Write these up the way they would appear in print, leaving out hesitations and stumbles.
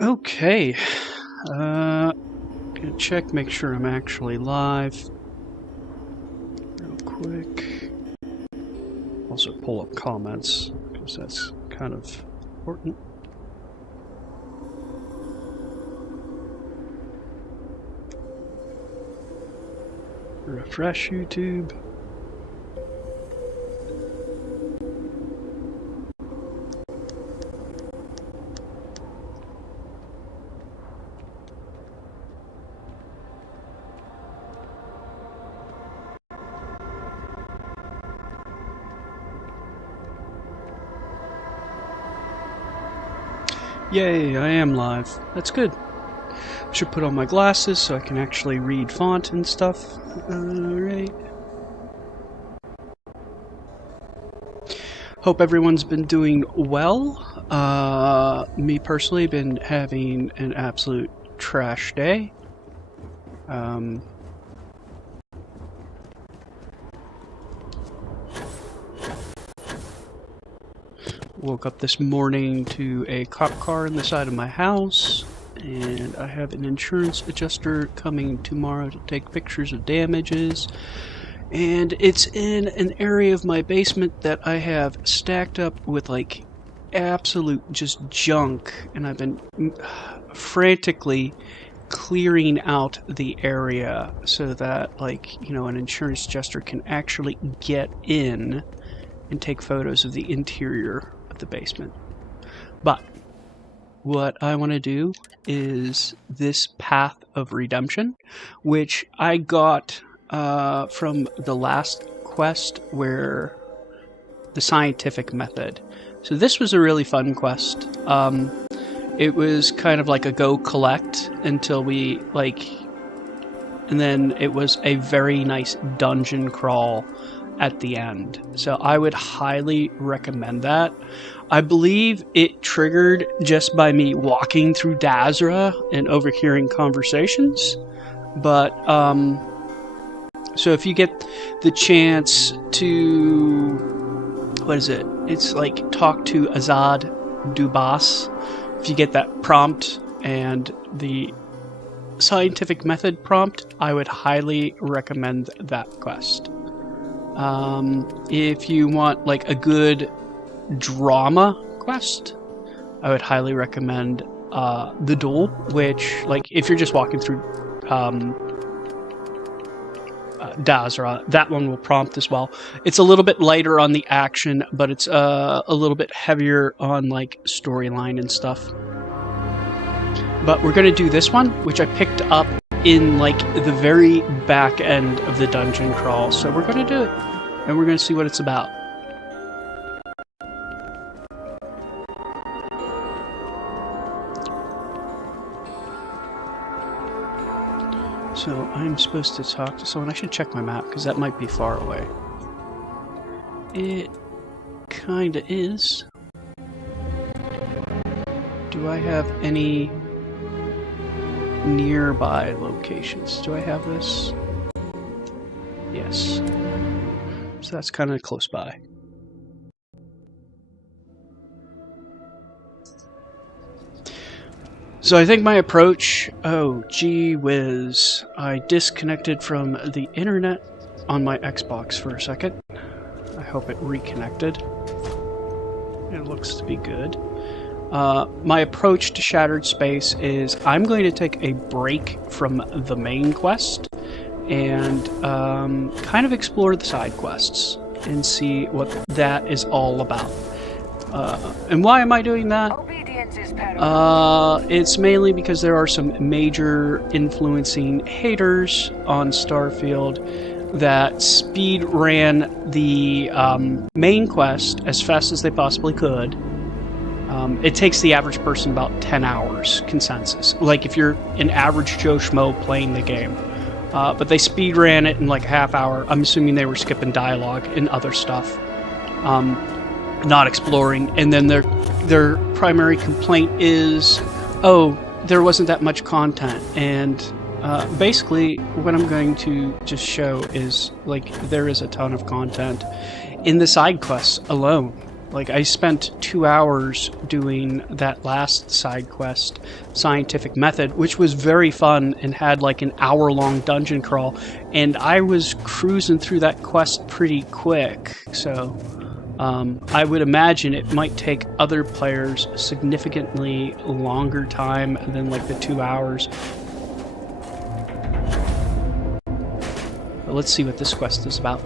Okay, gonna check, make sure I'm actually live real quick. Also pull up comments, because that's kind of important. Refresh YouTube. Yay, I am live. That's good. I should put on my glasses so I can actually read font and stuff. Alright. Hope everyone's been doing well. Me personally, been having an absolute trash day. Woke up this morning to a cop car in the side of my house, and I have an insurance adjuster coming tomorrow to take pictures of damages. And it's in an area of my basement that I have stacked up with like absolute just junk, and I've been frantically clearing out the area so that, like, you know, an insurance adjuster can actually get in and take photos of the interior of the basement. But what I want to do is this Path of Redemption, which I got from the last quest, where the scientific method. So this was a really fun quest. It was kind of like a go collect until we and then it was a very nice dungeon crawl at the end. So I would highly recommend that. I believe it triggered just by me walking through Dazra and overhearing conversations. But so if you get the chance to, what is it? It's like talk to Azad Dubas. If you get that prompt and the scientific method prompt, I would highly recommend that quest. If you want like a good drama quest, I would highly recommend The Duel, which, like, if you're just walking through Dazra, that one will prompt as well. It's a little bit lighter on the action, but it's a little bit heavier on like storyline and stuff. But we're gonna do this one, which I picked up in like the very back end of the dungeon crawl. So we're gonna do it, and we're gonna see what it's about. So I'm supposed to talk to someone. I should check my map, because that might be far away. It kinda is. Do I have any nearby locations? Do I have this? Yes. So that's kind of close by. So I think my approach, oh gee whiz, I disconnected from the internet on my Xbox for a second. I hope it reconnected. It looks to be good. My approach to Shattered Space is I'm going to take a break from the main quest and kind of explore the side quests and see what that is all about. And why am I doing that? It's mainly because there are some major influencing haters on Starfield that speed ran the main quest as fast as they possibly could. It takes the average person about 10 hours, consensus. Like if you're an average Joe Schmo playing the game. But they speed ran it in like a half hour. I'm assuming they were skipping dialogue and other stuff. Not exploring. And then their primary complaint is, oh, there wasn't that much content. And basically what I'm going to just show is, like, there is a ton of content in the side quests alone. Like, I spent 2 hours doing that last side quest, Scientific Method, which was very fun and had like an hour-long dungeon crawl, and I was cruising through that quest pretty quick, so I would imagine it might take other players a significantly longer time than like the 2 hours. But let's see what this quest is about.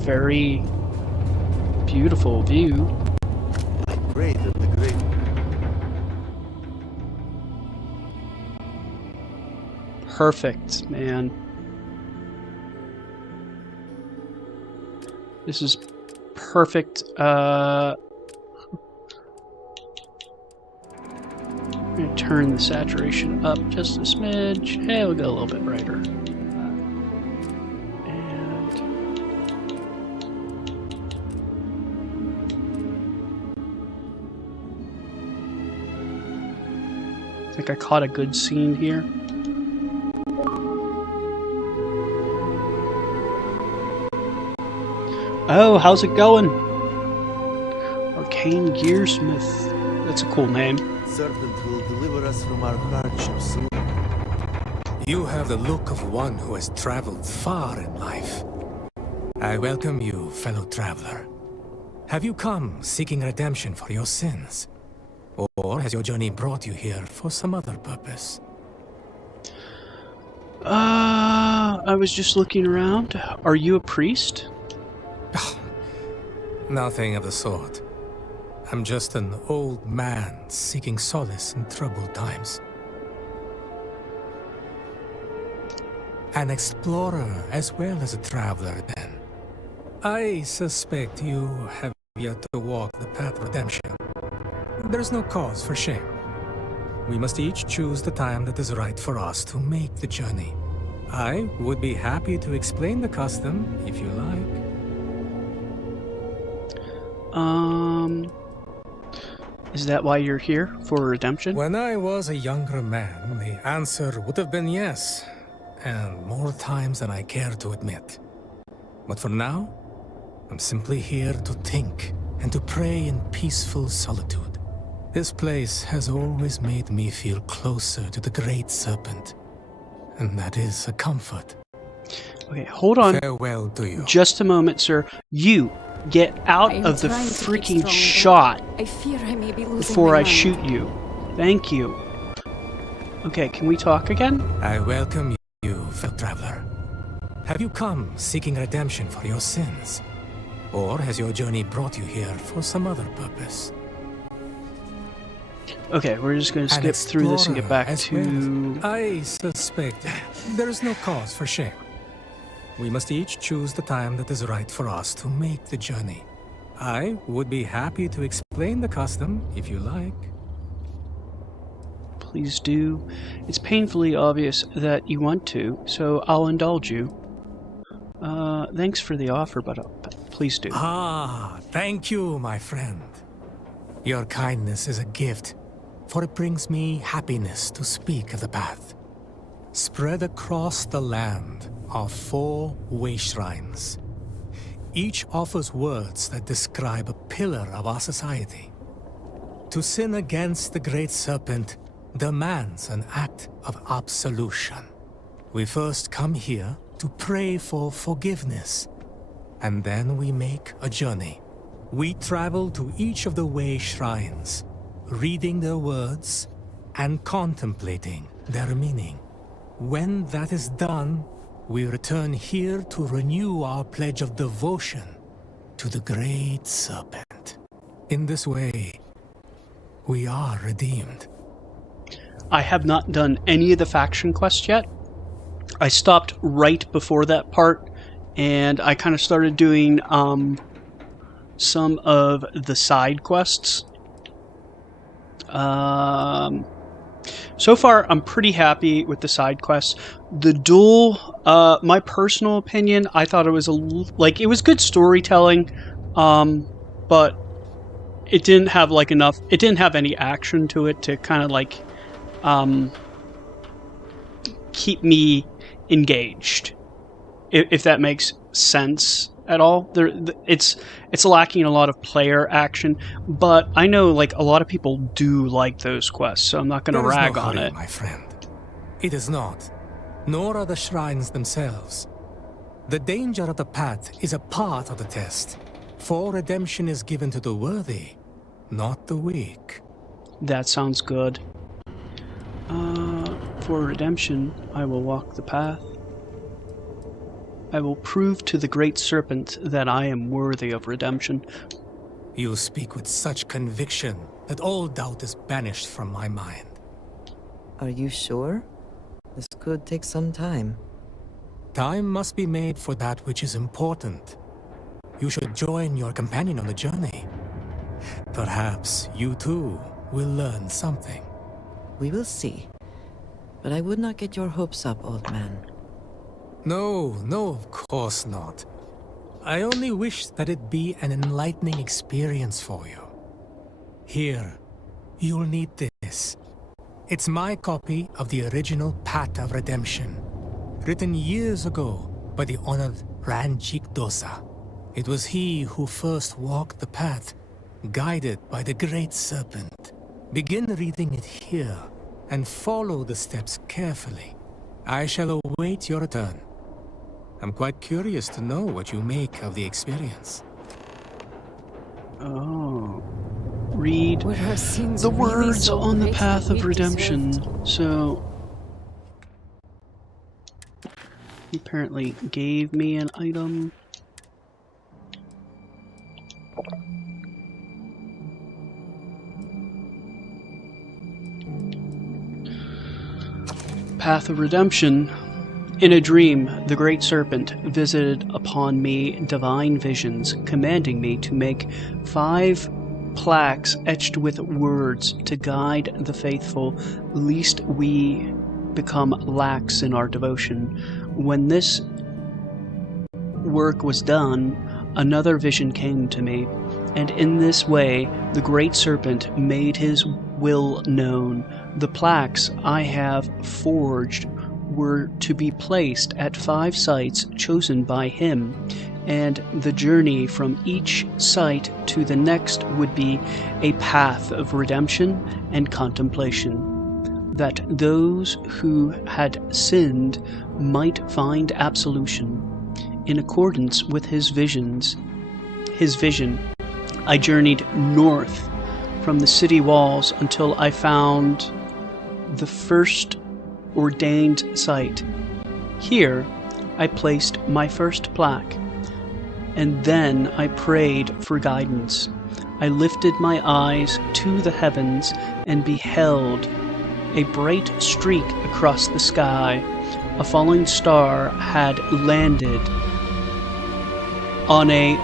Very beautiful view. Great of the great. Perfect, man. This is perfect. I'm gonna turn the saturation up just a smidge. Hey, we'll go a little bit brighter. I think I caught a good scene here. Oh, how's it going? Arcane Gearsmith. That's a cool name. Serpent will deliver us from our hardships. You have the look of one who has traveled far in life. I welcome you, fellow traveler. Have you come seeking redemption for your sins? Or has your journey brought you here for some other purpose? I was just looking around. Are you a priest? Nothing of the sort. I'm just an old man seeking solace in troubled times. An explorer as well as a traveler, then. I suspect you have yet to walk the path of redemption. There's no cause for shame. We must each choose the time that is right for us to make the journey. I would be happy to explain the custom, if you like. Is that why you're here? For redemption? When I was a younger man, the answer would have been yes, and more times than I care to admit. But for now, I'm simply here to think and to pray in peaceful solitude. This place has always made me feel closer to the Great Serpent, and that is a comfort. Okay, hold on. Farewell to you. Just a moment, sir. You get out of the freaking shot I fear I may be losing before my I mind. shoot you. Thank you. Okay, can we talk again? I welcome you, fellow traveler. Have you come seeking redemption for your sins? Or has your journey brought you here for some other purpose? Okay, we're just going to skip through this and get back to... I suspect there is no cause for shame. We must each choose the time that is right for us to make the journey. I would be happy to explain the custom, if you like. Please do. It's painfully obvious that you want to, so I'll indulge you. Thanks for the offer, but please do. Ah, thank you, my friend. Your kindness is a gift, for it brings me happiness to speak of the path. Spread across the land are 4 way shrines. Each offers words that describe a pillar of our society. To sin against the Great Serpent demands an act of absolution. We first come here to pray for forgiveness, and then we make a journey. We travel to each of the way shrines, reading their words and contemplating their meaning. When that is done, we return here to renew our pledge of devotion to the Great Serpent. In this way, we are redeemed. I have not done any of the faction quests yet. I stopped right before that part, and I kind of started doing some of the side quests. So far, I'm pretty happy with the side quests. The duel, my personal opinion, I thought it was it was good storytelling, but it didn't have it didn't have any action to it to kind of keep me engaged. if that makes sense at all. It's lacking a lot of player action, but I know like a lot of people do like those quests, so I'm not going to There is no rag on hurry, it. my friend. It is not, nor are the shrines themselves. The danger of the path is a part of the test, for redemption is given to the worthy, not the weak. That sounds good. For redemption, I will walk the path. I will prove to the great serpent that I am worthy of redemption. You speak with such conviction that all doubt is banished from my mind. Are you sure? This could take some time. Time must be made for that which is important. You should join your companion on the journey. Perhaps you too will learn something. We will see. But I would not get your hopes up, old man. No, of course not. I only wish that it be an enlightening experience for you. Here, you'll need this. It's my copy of the original Path of Redemption, written years ago by the honored Ranjik Dosa. It was he who first walked the path, guided by the Great Serpent. Begin reading it here, and follow the steps carefully. I shall await your return. I'm quite curious to know what you make of the experience. Oh. Read Were her sins the really words so on the great path that of we redemption. deserved? So he apparently gave me an item. Path of redemption. In a dream, the great serpent visited upon me divine visions, commanding me to make 5 plaques etched with words to guide the faithful, lest we become lax in our devotion. When this work was done, another vision came to me, and in this way the great serpent made his will known. The plaques I have forged were to be placed at 5 sites chosen by him, and the journey from each site to the next would be a path of redemption and contemplation, that those who had sinned might find absolution. In accordance with his vision, I journeyed north from the city walls until I found the first ordained site. Here, I placed my first plaque, and then I prayed for guidance. I lifted my eyes to the heavens and beheld a bright streak across the sky. A falling star had landed on a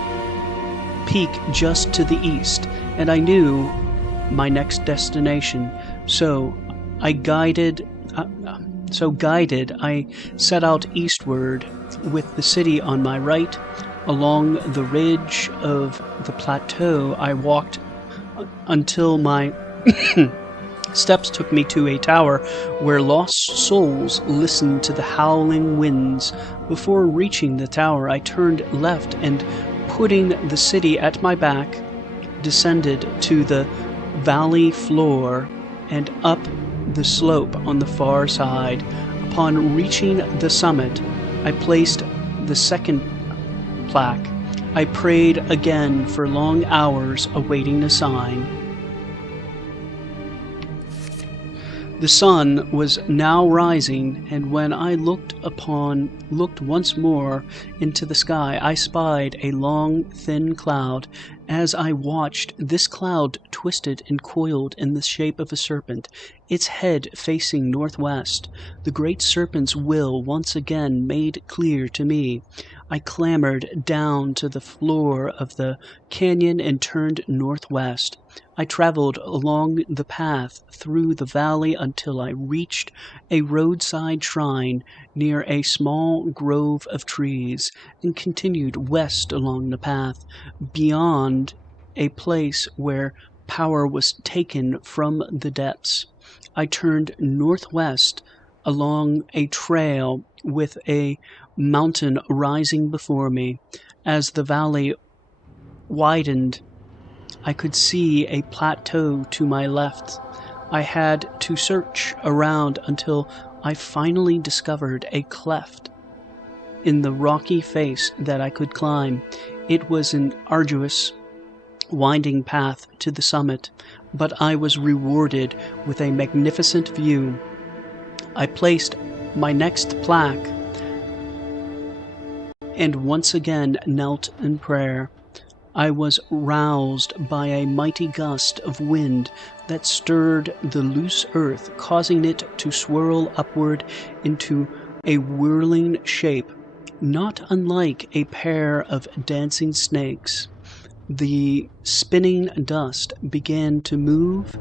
peak just to the east, and I knew my next destination. So guided, I set out eastward with the city on my right. Along the ridge of the plateau, I walked until my steps took me to a tower where lost souls listened to the howling winds. Before reaching the tower, I turned left and, putting the city at my back, descended to the valley floor and up the slope on the far side. Upon reaching the summit, I placed the second plaque. I prayed again for long hours, awaiting a sign. The sun was now rising, and when I looked once more into the sky, I spied a long, thin cloud. As I watched, this cloud twisted and coiled in the shape of a serpent, its head facing northwest. The great serpent's will once again made clear to me. I clambered down to the floor of the canyon and turned northwest. I traveled along the path through the valley until I reached a roadside shrine near a small grove of trees, and continued west along the path beyond a place where power was taken from the depths. I turned northwest along a trail with a mountain rising before me. As the valley widened, I could see a plateau to my left. I had to search around until I finally discovered a cleft in the rocky face that I could climb. It was an arduous, winding path to the summit, but I was rewarded with a magnificent view. I placed my next plaque and once again knelt in prayer. I was roused by a mighty gust of wind that stirred the loose earth, causing it to swirl upward into a whirling shape, not unlike a pair of dancing snakes. The spinning dust began to move,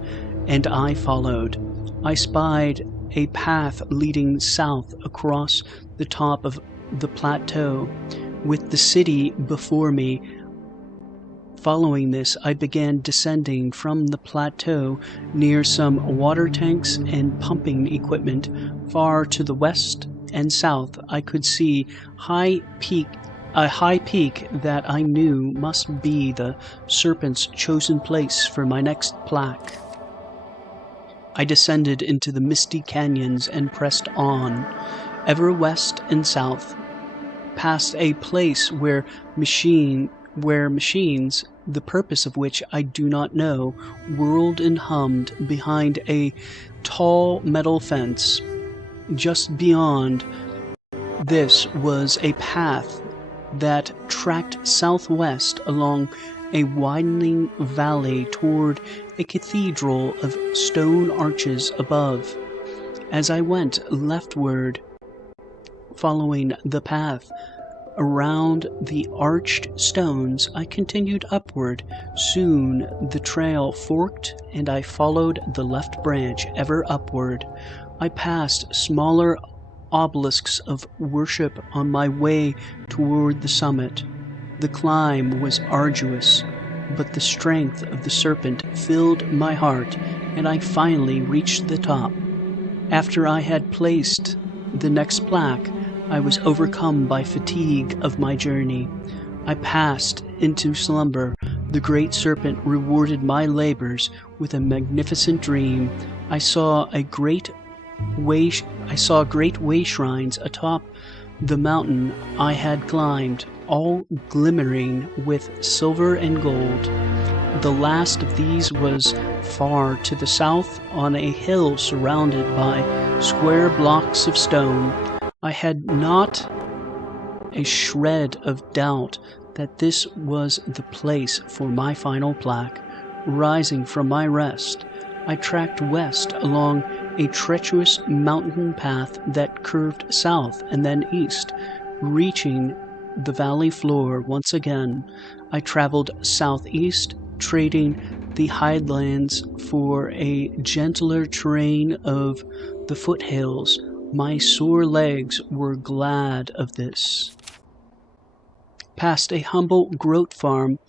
and I followed. I spied a path leading south across the top of the plateau, with the city before me. Following this, I began descending from the plateau near some water tanks and pumping equipment. Far to the west and south, I could see a high peak that I knew must be the Serpent's chosen place for my next plaque. I descended into the misty canyons and pressed on, ever west and south, past a place where machines, the purpose of which I do not know, whirled and hummed behind a tall metal fence. Just beyond this was a path that tracked southwest along a widening valley toward a cathedral of stone arches above. As I went leftward, following the path around the arched stones, I continued upward. Soon the trail forked, and I followed the left branch ever upward. I passed smaller obelisks of worship on my way toward the summit. The climb was arduous, but the strength of the serpent filled my heart, and I finally reached the top. After I had placed the next plaque, I was overcome by fatigue of my journey. I passed into slumber. The great serpent rewarded my labors with a magnificent dream. I saw great way shrines atop the mountain I had climbed, all glimmering with silver and gold. The last of these was far to the south on a hill surrounded by square blocks of stone. I had not a shred of doubt that this was the place for my final plaque. Rising from my rest, I tracked west along a treacherous mountain path that curved south and then east. Reaching the valley floor once again, I traveled southeast, trading the highlands for a gentler terrain of the foothills. My sore legs were glad of this. Past a humble groat farm,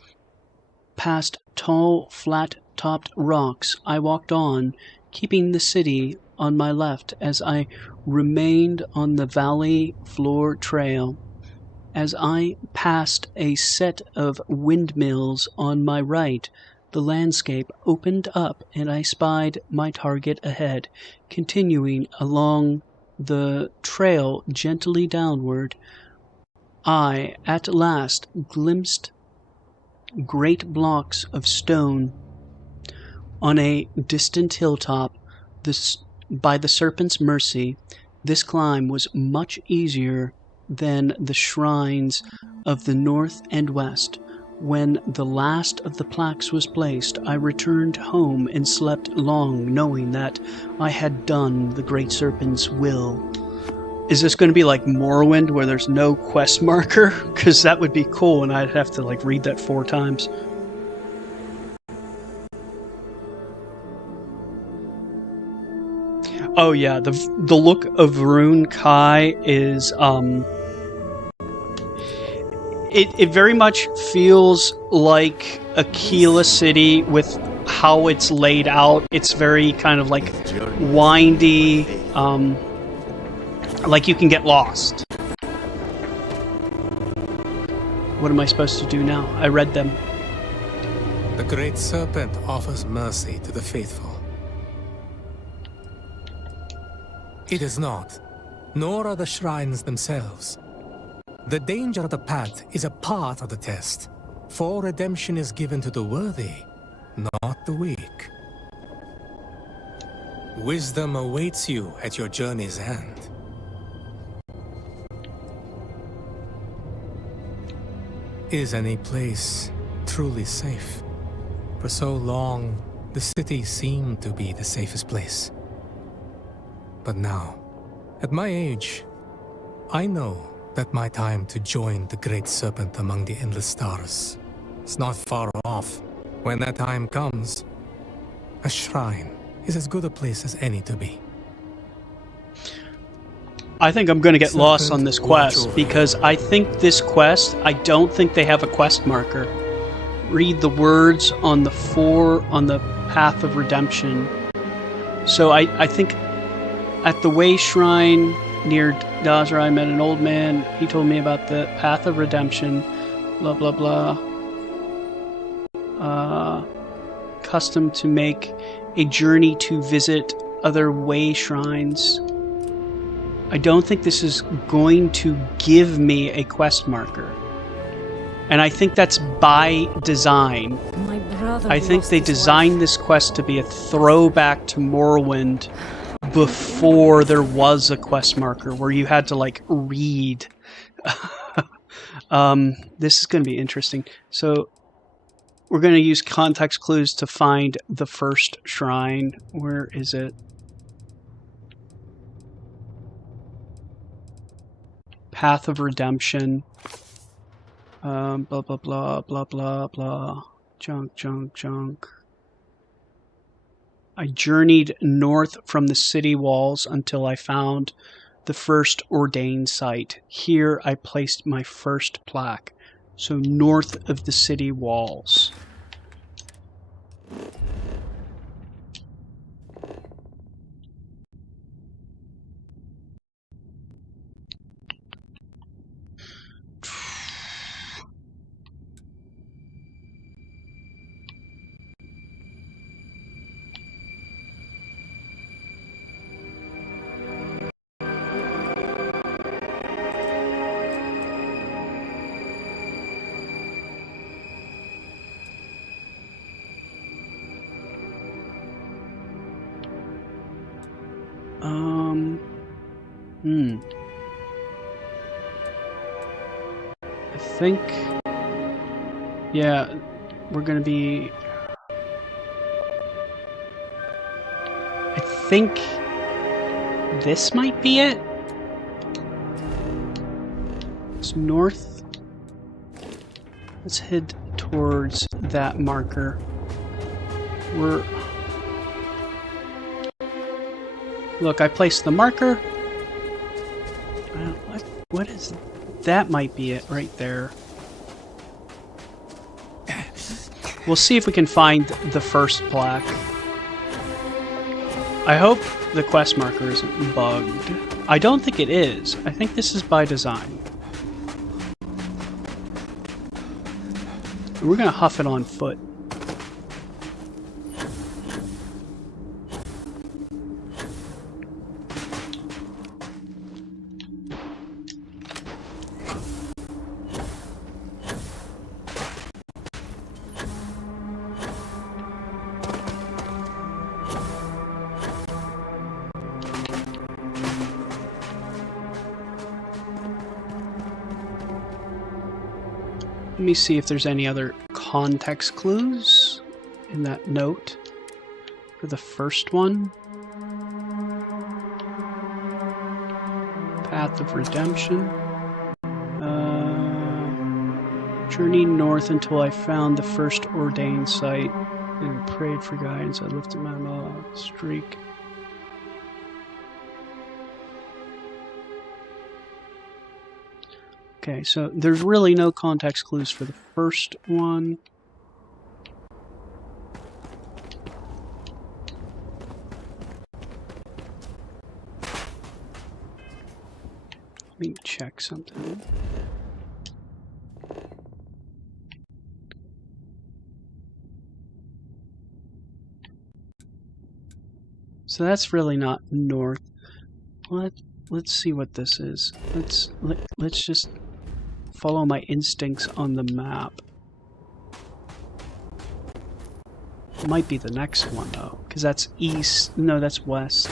past tall, flat-topped rocks, I walked on, keeping the city on my left as I remained on the valley floor trail. As I passed a set of windmills on my right, the landscape opened up and I spied my target ahead. Continuing along the trail gently downward, I at last glimpsed great blocks of stone on a distant hilltop. By the serpent's mercy, this climb was much easier than the shrines of the north and west. When the last of the plaques was placed, I returned home and slept long, knowing that I had done the great serpent's will. Is this going to be like Morrowind, where there's no quest marker? Because that would be cool, and I'd have to like read that 4 times. Oh yeah, the look of Rune Kai is It very much feels like Aquila City with how it's laid out. It's very kind of like windy, like you can get lost. What am I supposed to do now? I read them. The Great Serpent offers mercy to the faithful. It is not, nor are the shrines themselves. The danger of the path is a part of the test, for redemption is given to the worthy, not the weak. Wisdom awaits you at your journey's end. Is any place truly safe? For so long, the city seemed to be the safest place. But now, at my age, I know that my time to join the Great Serpent among the endless stars is not far off. When that time comes, a shrine is as good a place as any to be. I think I'm going to get lost on this quest because I think this quest, I don't think they have a quest marker. Read the words on the Path of Redemption. So I think at the Way Shrine near Dazra, I met an old man. He told me about the Path of Redemption, blah blah blah. Custom to make a journey to visit other Way Shrines. I don't think this is going to give me a quest marker. And I think that's by design. My brother I think they designed this quest to be a throwback to Morrowind before there was a quest marker where you had to like read. This is going to be interesting. So we're going to use context clues to find the first shrine. Where is it? Path of Redemption. Blah, blah, blah, blah, blah, blah. Junk, junk, junk. I journeyed north from the city walls until I found the first ordained site. Here I placed my first plaque. So north of the city walls. I think, yeah, we're gonna be, I think this might be it. It's north. Let's head towards that marker. Look, I placed the marker. What is that? Might be it right there. We'll see if we can find the first plaque. I hope the quest marker isn't bugged. I don't think it is. I think this is by design. We're gonna huff it on foot. Let me see if there's any other context clues in that note for the first one. Path of Redemption. Journeyed north until I found the first ordained site and prayed for guidance. I lifted my streak. Okay, so there's really no context clues for the first one. Let me check something. So that's really not north. Let's see what this is. Let's just follow my instincts on the map. Might be the next one though, because that's east. No, that's west.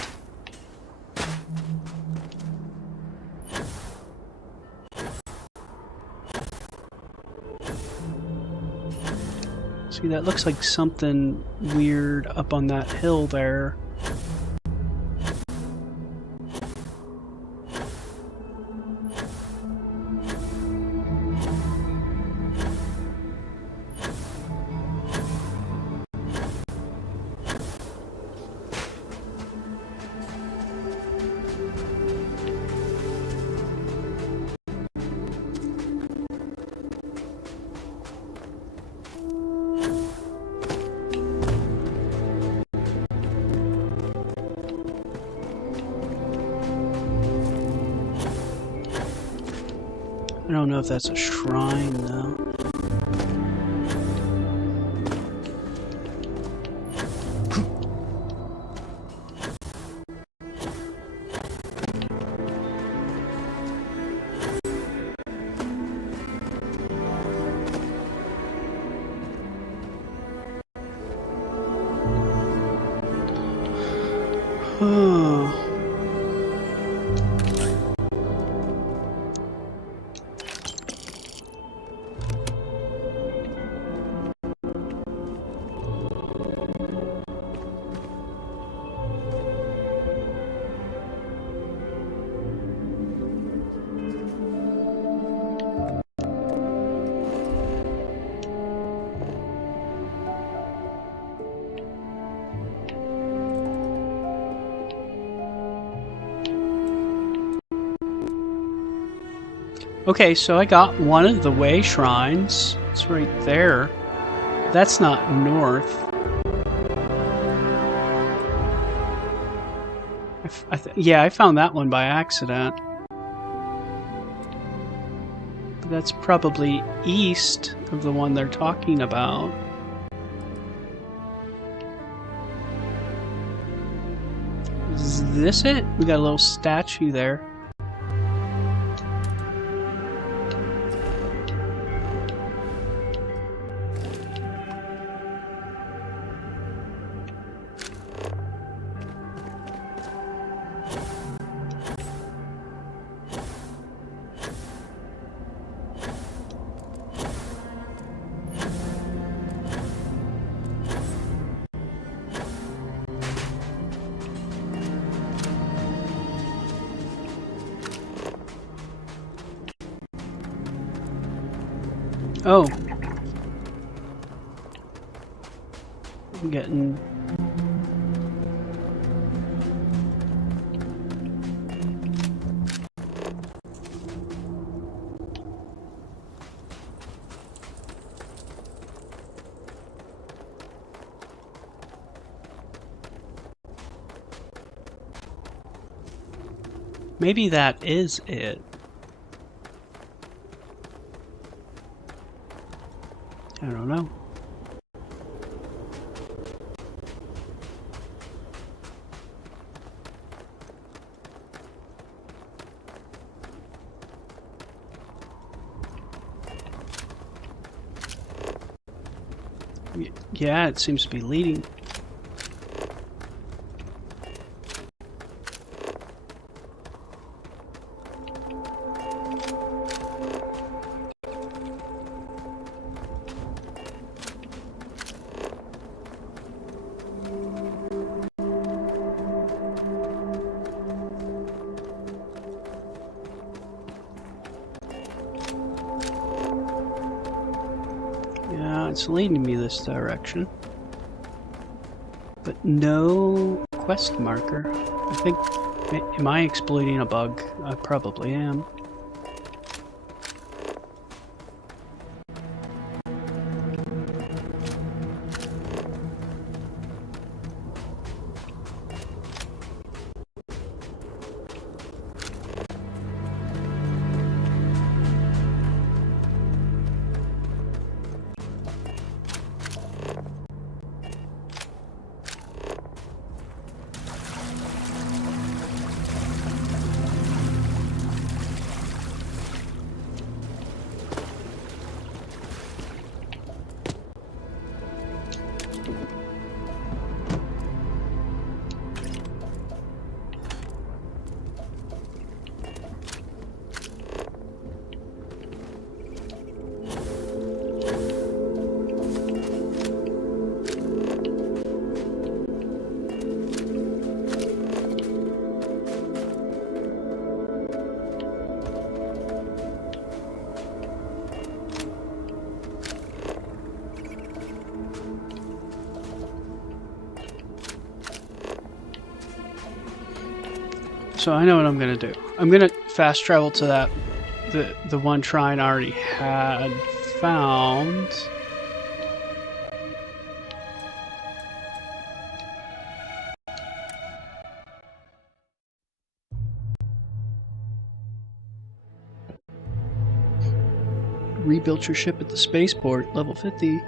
See, that looks like something weird up on that hill there. I don't know if that's a shrine though. Okay, so I got one of the way shrines. It's right there. That's not north. Yeah, I found that one by accident. But that's probably east of the one they're talking about. Is this it? We got a little statue there. Oh. I'm getting... Maybe that is it. I don't know. Yeah, it seems to be leading. It's leading me this direction, but no quest marker. I think, am I exploiting a bug? I probably am. So I know what I'm gonna do. I'm gonna fast travel to that the one shrine I already had found. Rebuilt your ship at the spaceport, level 50.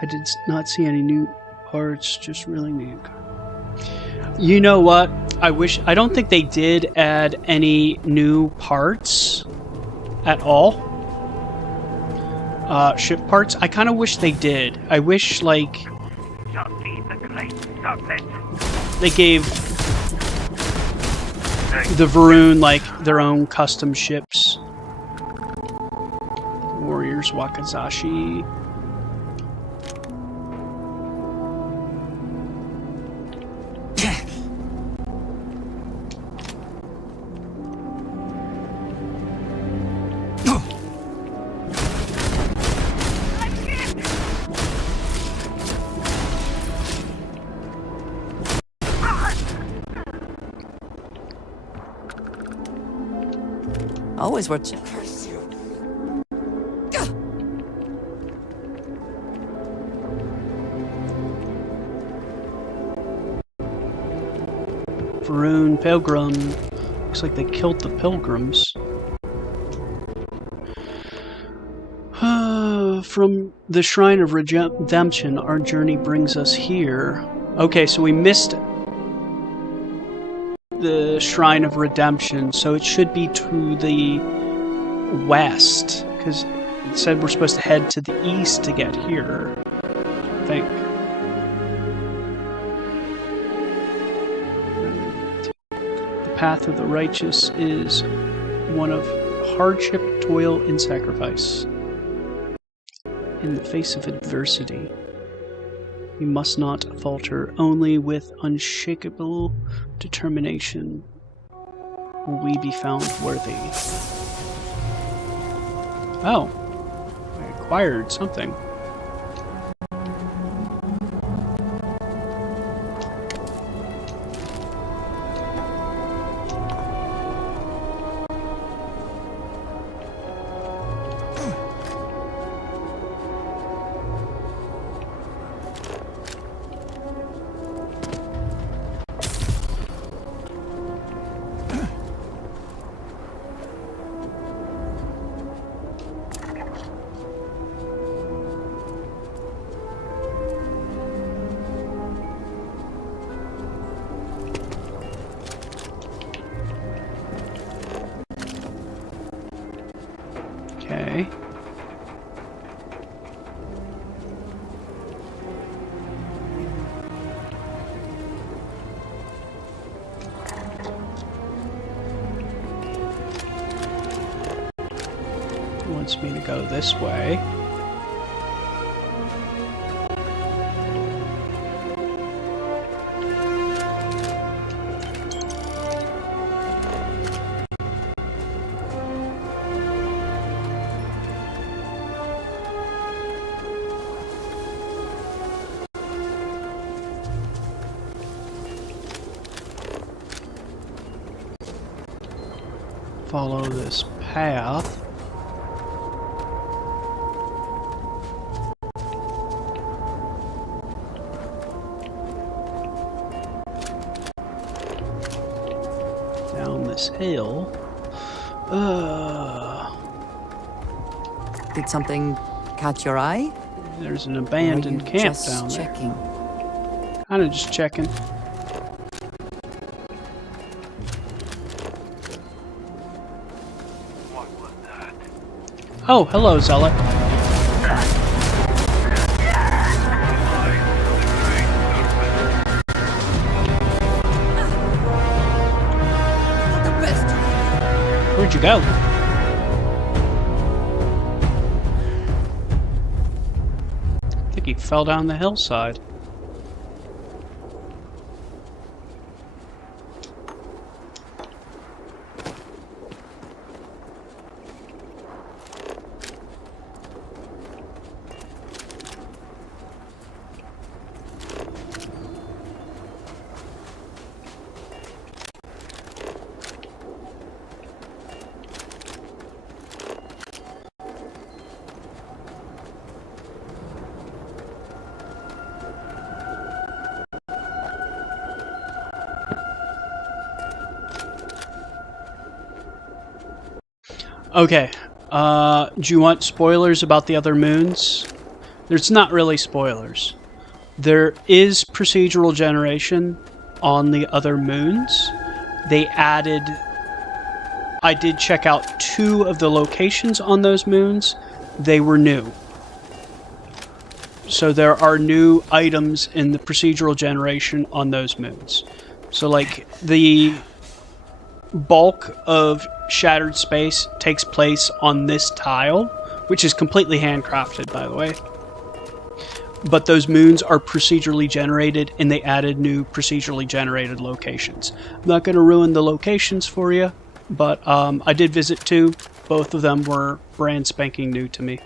I did not see any new parts, just really new. You know what? I don't think they did add any new parts at all. Ship parts. I kind of wish they did. I wish, like, they gave the Varun, like, their own custom ships. Warriors Wakazashi. Always worth. Varun Pilgrim. Looks like they killed the pilgrims. From the Shrine of Redemption, our journey brings us here. Okay, so we missed the Shrine of Redemption, so it should be to the west, because it said we're supposed to head to the east to get here, I think. The path of the righteous is one of hardship, toil, and sacrifice. In the face of adversity, we must not falter. Only with unshakable determination will we be found worthy. Oh, I acquired something. Okay. It wants me to go this way. Follow this path. Down this hill. Did something catch your eye? There's an abandoned camp down there. Checking. Kinda just checking. Oh, hello, Zealot. Where'd you go? I think he fell down the hillside. Okay. Do you want spoilers about the other moons? There's not really spoilers. There is procedural generation on the other moons. They added... I did check out 2 of the locations on those moons. They were new. So there are new items in the procedural generation on those moons. So like the bulk of Shattered Space takes place on this tile, which is completely handcrafted, by the way. But those moons are procedurally generated, and they added new procedurally generated locations. I'm not going to ruin the locations for you, but I did visit 2. Both of them were brand spanking new to me.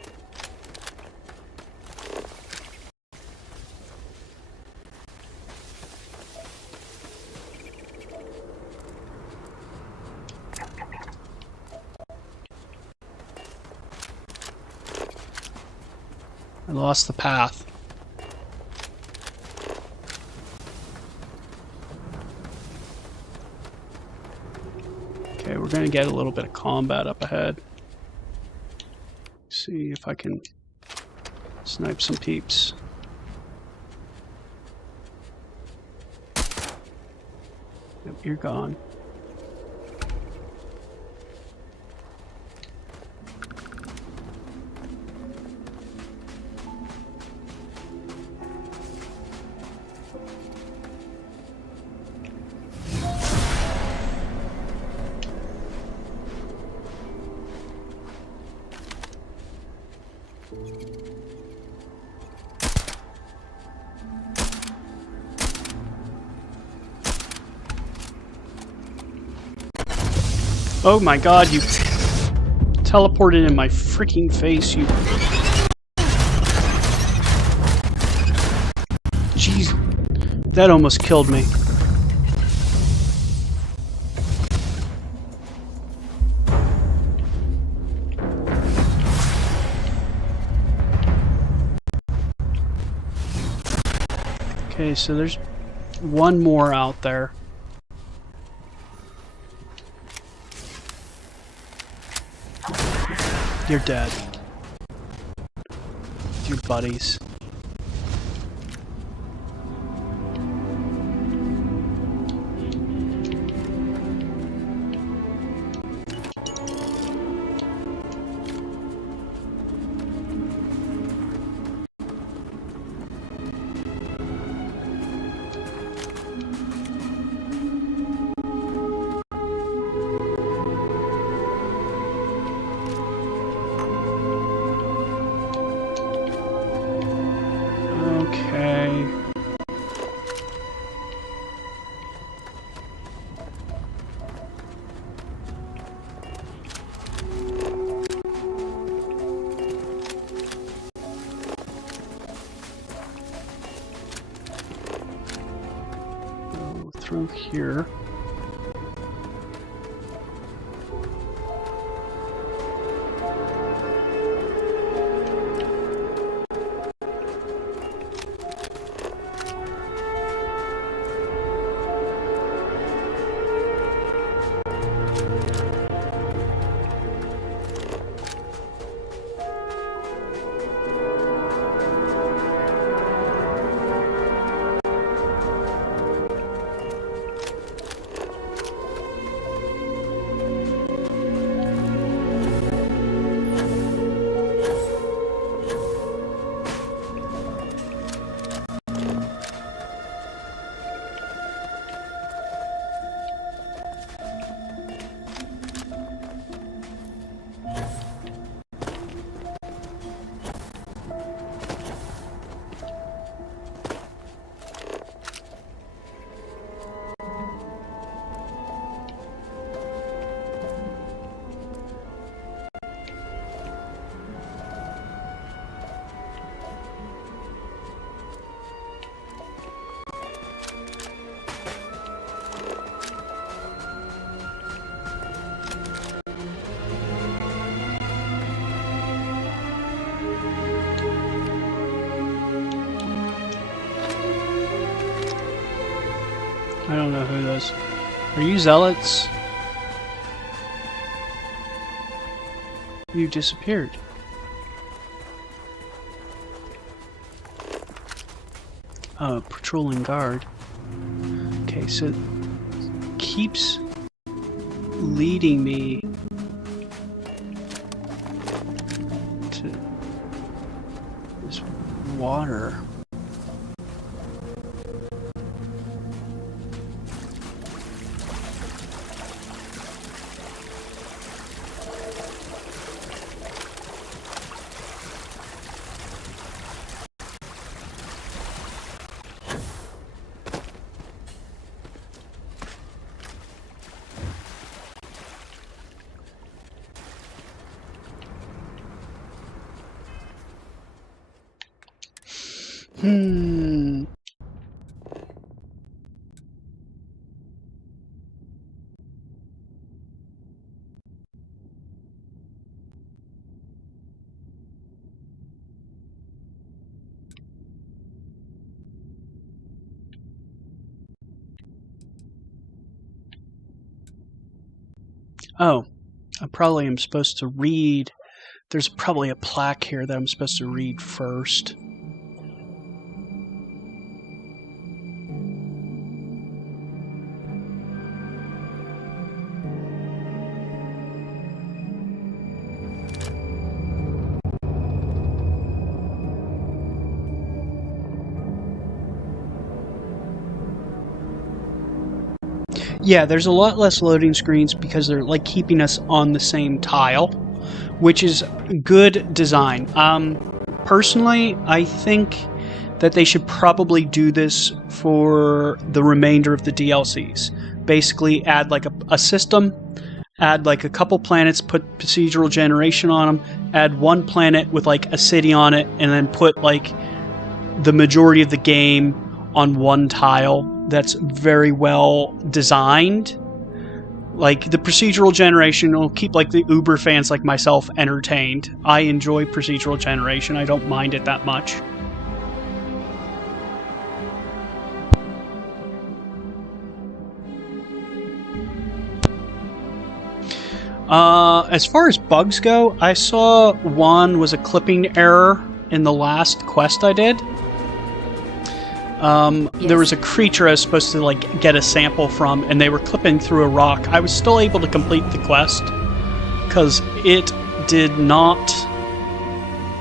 I lost the path. Okay, we're going to get a little bit of combat up ahead. See if I can snipe some peeps. Yep, you're gone. Oh my god, you teleported in my freaking face, you... Jeez, that almost killed me. Okay, so there's one more out there. You're dead. With your buddies. Okay. Go through here. I don't know who those... Are you zealots? You disappeared. Patrolling guard. Okay, so keeps leading me to this water. Oh, I probably am supposed to read. There's probably a plaque here that I'm supposed to read first. Yeah, there's a lot less loading screens because they're like keeping us on the same tile, which is good design. Personally, I think that they should probably do this for the remainder of the DLCs. Basically, add like a system, add like a couple planets, put procedural generation on them, add one planet with like a city on it, and then put like the majority of the game on one tile that's very well designed. Like, the procedural generation will keep like the Uber fans like myself entertained. I enjoy procedural generation. I don't mind it that much. As far as bugs go, I saw one was a clipping error in the last quest I did. There was a creature I was supposed to like get a sample from, and they were clipping through a rock. I was still able to complete the quest because it did not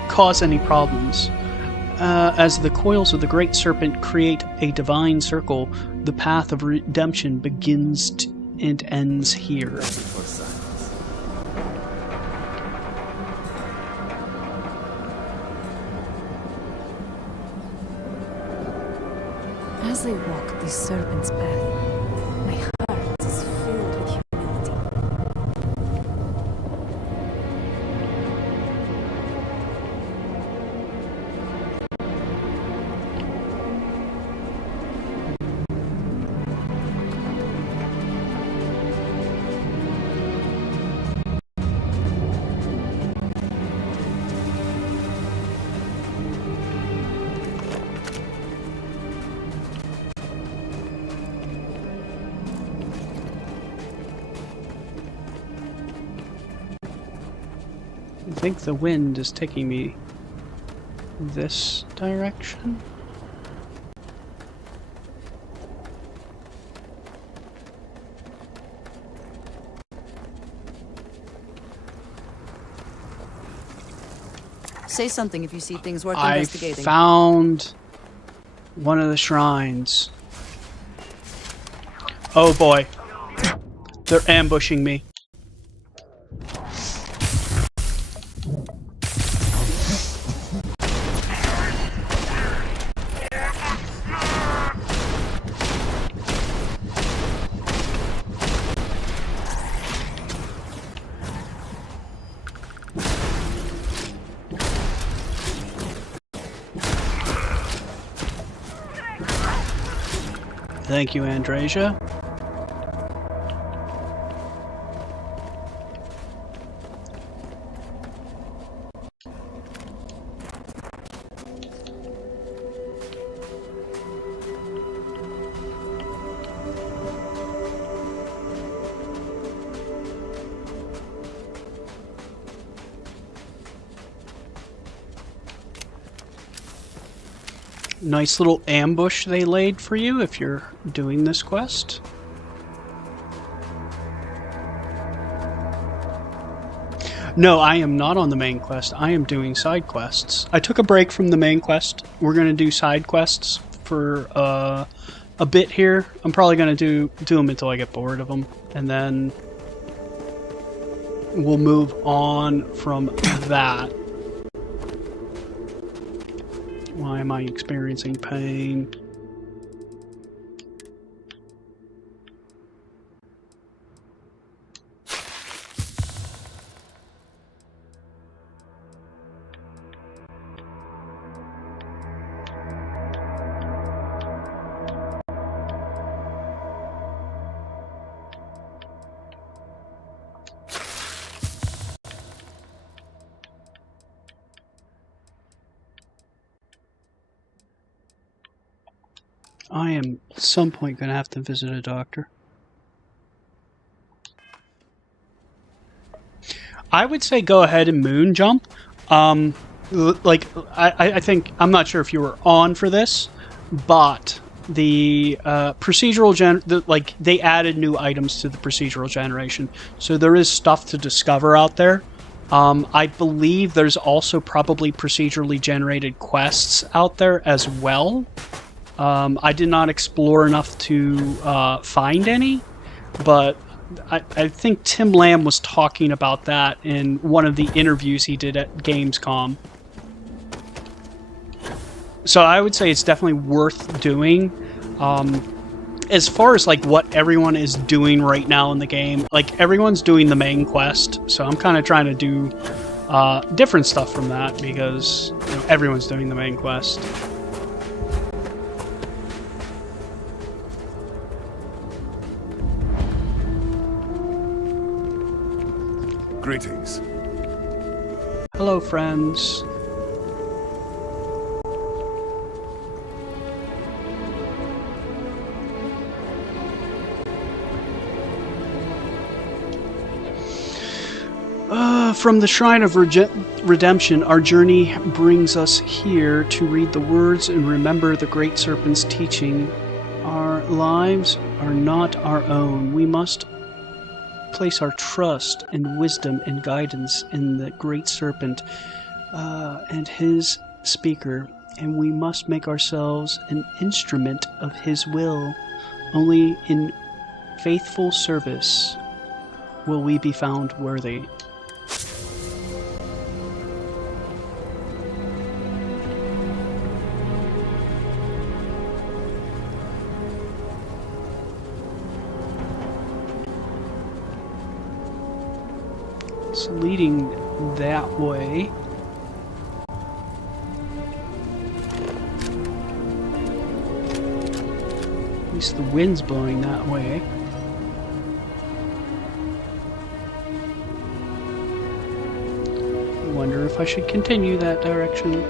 cause any problems. As the coils of the great serpent create a divine circle, the path of redemption begins and ends here. As I walk this serpent's path, my heart is filled with humility. I think the wind is taking me this direction. Say something if you see things worth I investigating. found one of the shrines. Oh boy. They're ambushing me. Thank you, Andrasia. nice little ambush they laid for you if you're doing this quest. No, I am not on the main quest. I am doing side quests. I took a break from the main quest. We're going to do side quests for a bit here. I'm probably going to do them until I get bored of them. And then we'll move on from that. Why am I experiencing pain? I am at some point going to have to visit a doctor. I would say go ahead and moon jump. Like, I think, I'm not sure if you were on for this, but the procedural like, they added new items to the procedural generation. So there is stuff to discover out there. I believe there's also probably procedurally generated quests out there as well. I did not explore enough to find any, but I think Tim Lamb was talking about that in one of the interviews he did at Gamescom. So I would say it's definitely worth doing. As far as like what everyone is doing right now in the game, like everyone's doing the main quest, so I'm kind of trying to do different stuff from that because you know, everyone's doing the main quest. Greetings. Hello, friends. From the Shrine of Redemption, our journey brings us here to read the words and remember the Great Serpent's teaching. Our lives are not our own. We must place our trust and wisdom and guidance in the Great Serpent and his speaker, and we must make ourselves an instrument of his will. Only in faithful service will we be found worthy. It's leading that way. At least the wind's blowing that way. I wonder if I should continue that direction.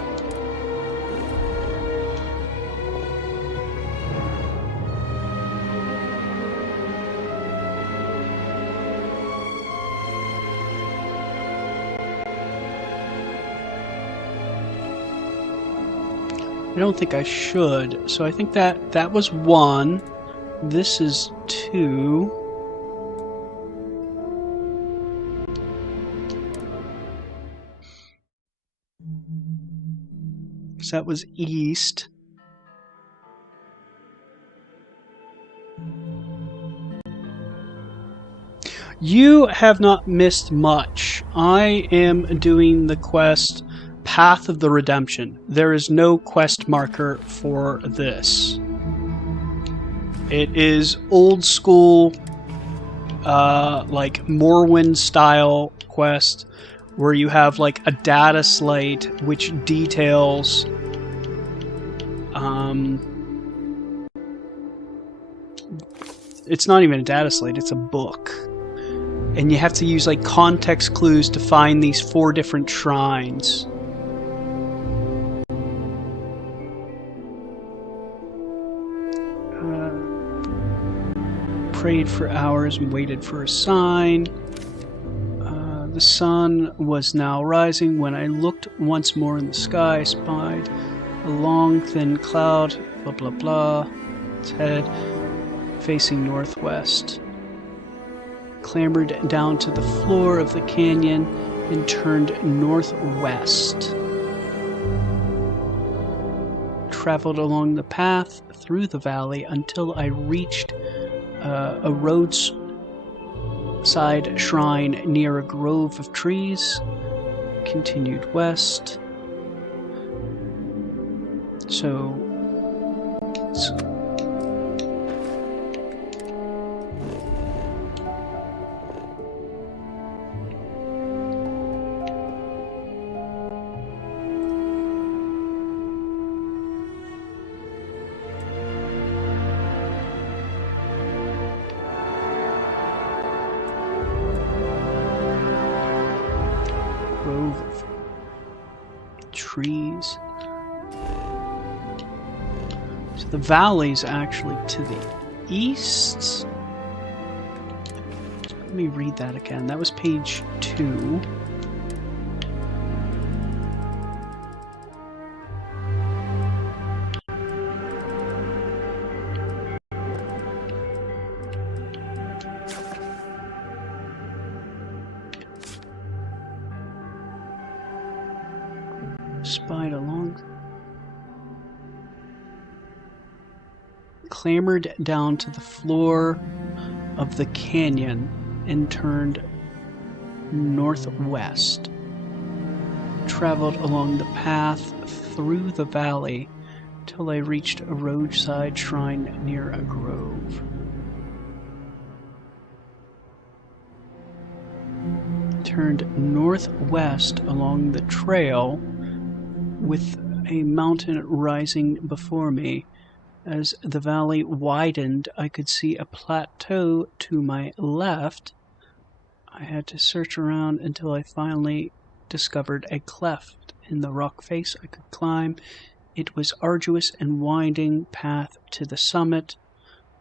I don't think I should. So I think that was 1. This is 2. So that was east. You have not missed much. I am doing the quest Path of the Redemption. There is no quest marker for this. It is old school, like Morrowind style quest, where you have like a data slate which details it's not even a data slate, it's a book. And you have to use like context clues to find these 4 different shrines. Prayed for hours and waited for a sign. The sun was now rising when I looked once more in the sky, spied A long, thin cloud, blah blah blah. Its head facing northwest. Clambered down to the floor of the canyon and turned northwest. Traveled along the path through the valley until I reached a roadside shrine near a grove of trees. Continued west. So grove of trees. So the valley's actually to the east. Let me read that again. That was page 2. Spied along. Clambered down to the floor of the canyon and turned northwest. Traveled along the path through the valley till I reached a roadside shrine near a grove. Turned northwest along the trail with a mountain rising before me. As the valley widened, I could see a plateau to my left. I had to search around until I finally discovered a cleft in the rock face I could climb. It was arduous and winding path to the summit,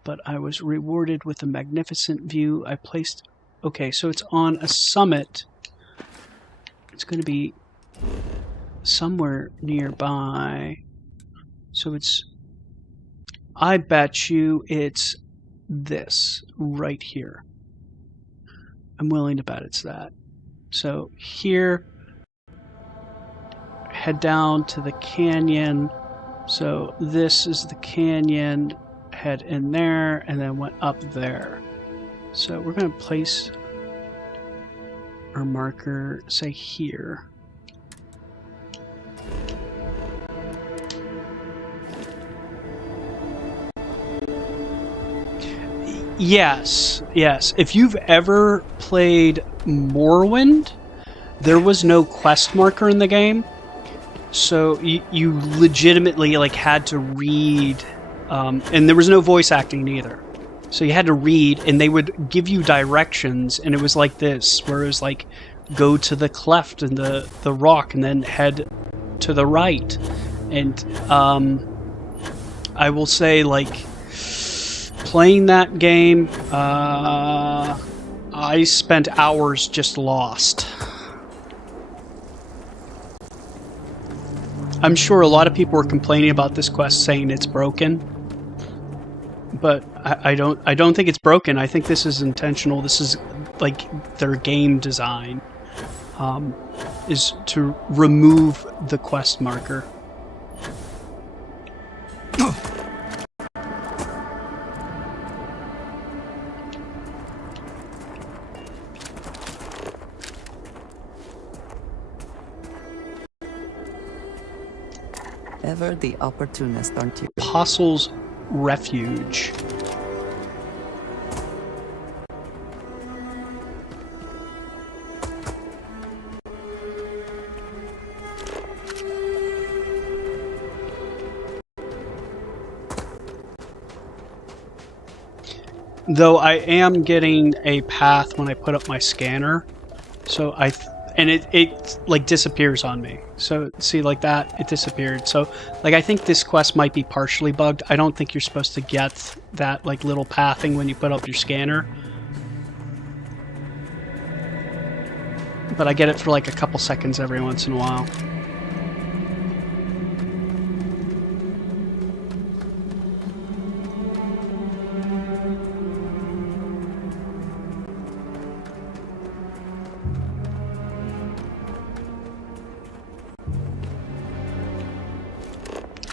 but I was rewarded with a magnificent view. I placed... Okay, so it's on a summit. It's going to be somewhere nearby. So it's... I bet you it's this right here. I'm willing to bet it's that. So here, head down to the canyon. So this is the canyon, head in there, and then went up there. So we're going to place our marker, say here. Yes, yes. If you've ever played Morrowind, there was no quest marker in the game, so you legitimately like had to read, and there was no voice acting either. So you had to read, and they would give you directions, and it was like this, where it was like, go to the cleft in the rock, and then head to the right. And I will say, like, playing that game, I spent hours just lost. I'm sure a lot of people were complaining about this quest, saying it's broken, but I don't think it's broken. I think this is intentional. This is like their game design, is to remove the quest marker. Ever the opportunist, aren't you? Apostles' Refuge. Though I am getting a path when I put up my scanner, so it like disappears on me. So see, like that, it disappeared. So like I think this quest might be partially bugged. I don't think you're supposed to get that like little pathing when you put up your scanner. But I get it for like a couple seconds every once in a while.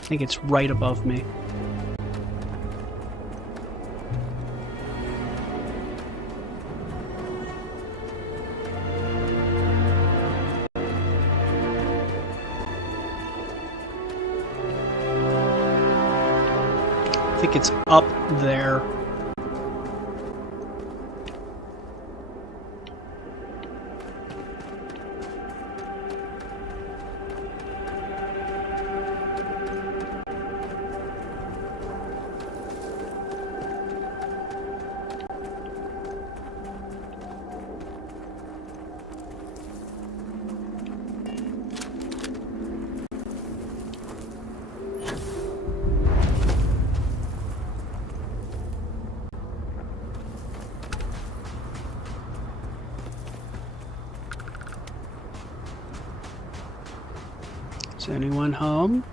think it's right above me. I think it's up there. Is anyone home?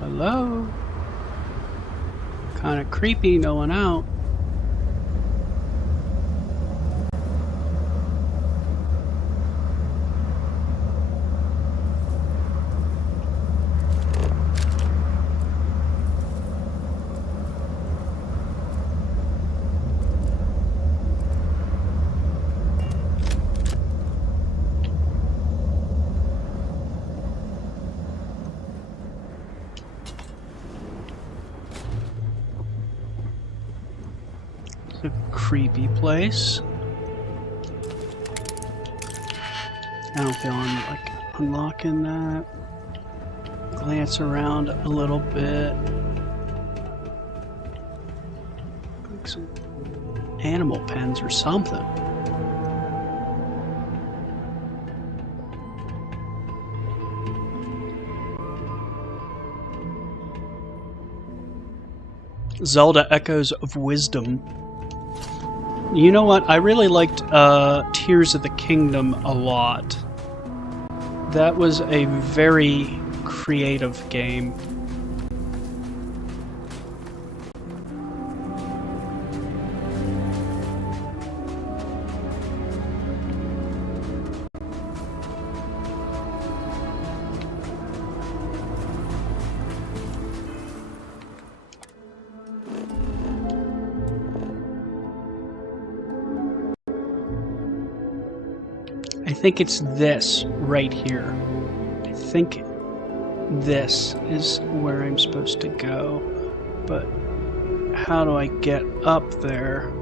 Hello? Kinda creepy, no one out. It's a creepy place. I don't feel like unlocking that. Glance around a little bit. Like some animal pens or something. Zelda Echoes of Wisdom. You know what? I really liked Tears of the Kingdom a lot. That was a very creative game. I think it's this right here. I think this is where I'm supposed to go. But how do I get up there?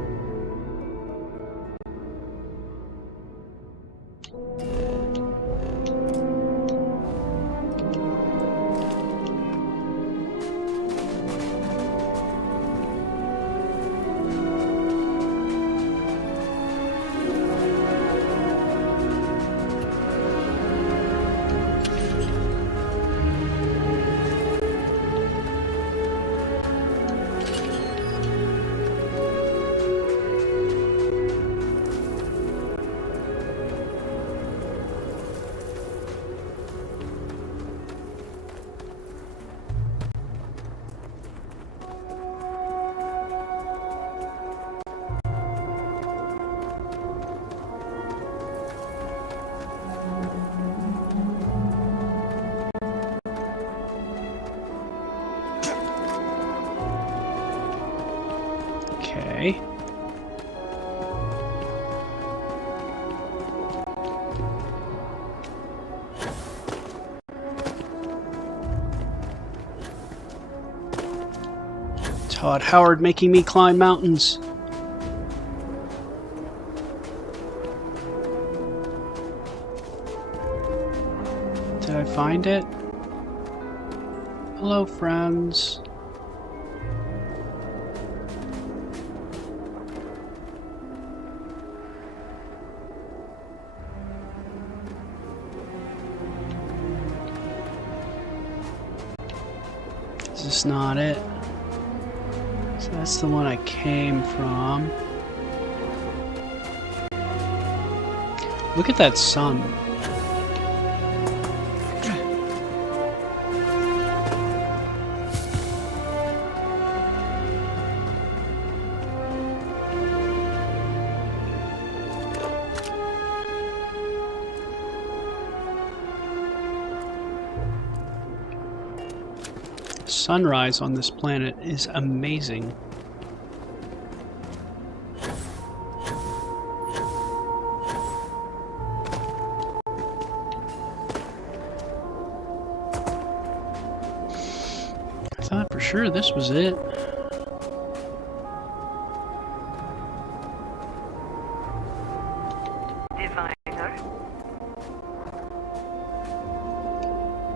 Okay. Todd Howard making me climb mountains. Did I find it? Hello, friends. Is this not it? So that's the one I came from. Look at that sun. sunrise on this planet is amazing. I thought for sure this was it.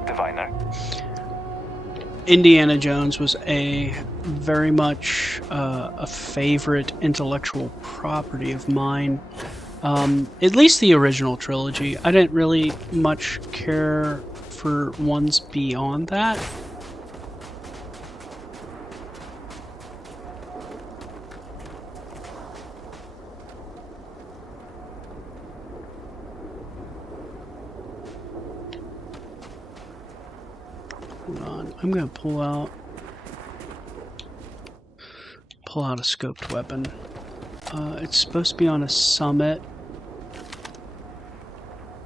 Diviner. Indiana Jones was a very much a favorite intellectual property of mine. At least the original trilogy. I didn't really much care for ones beyond that. Hold on, I'm gonna pull out a scoped weapon. It's supposed to be on a summit.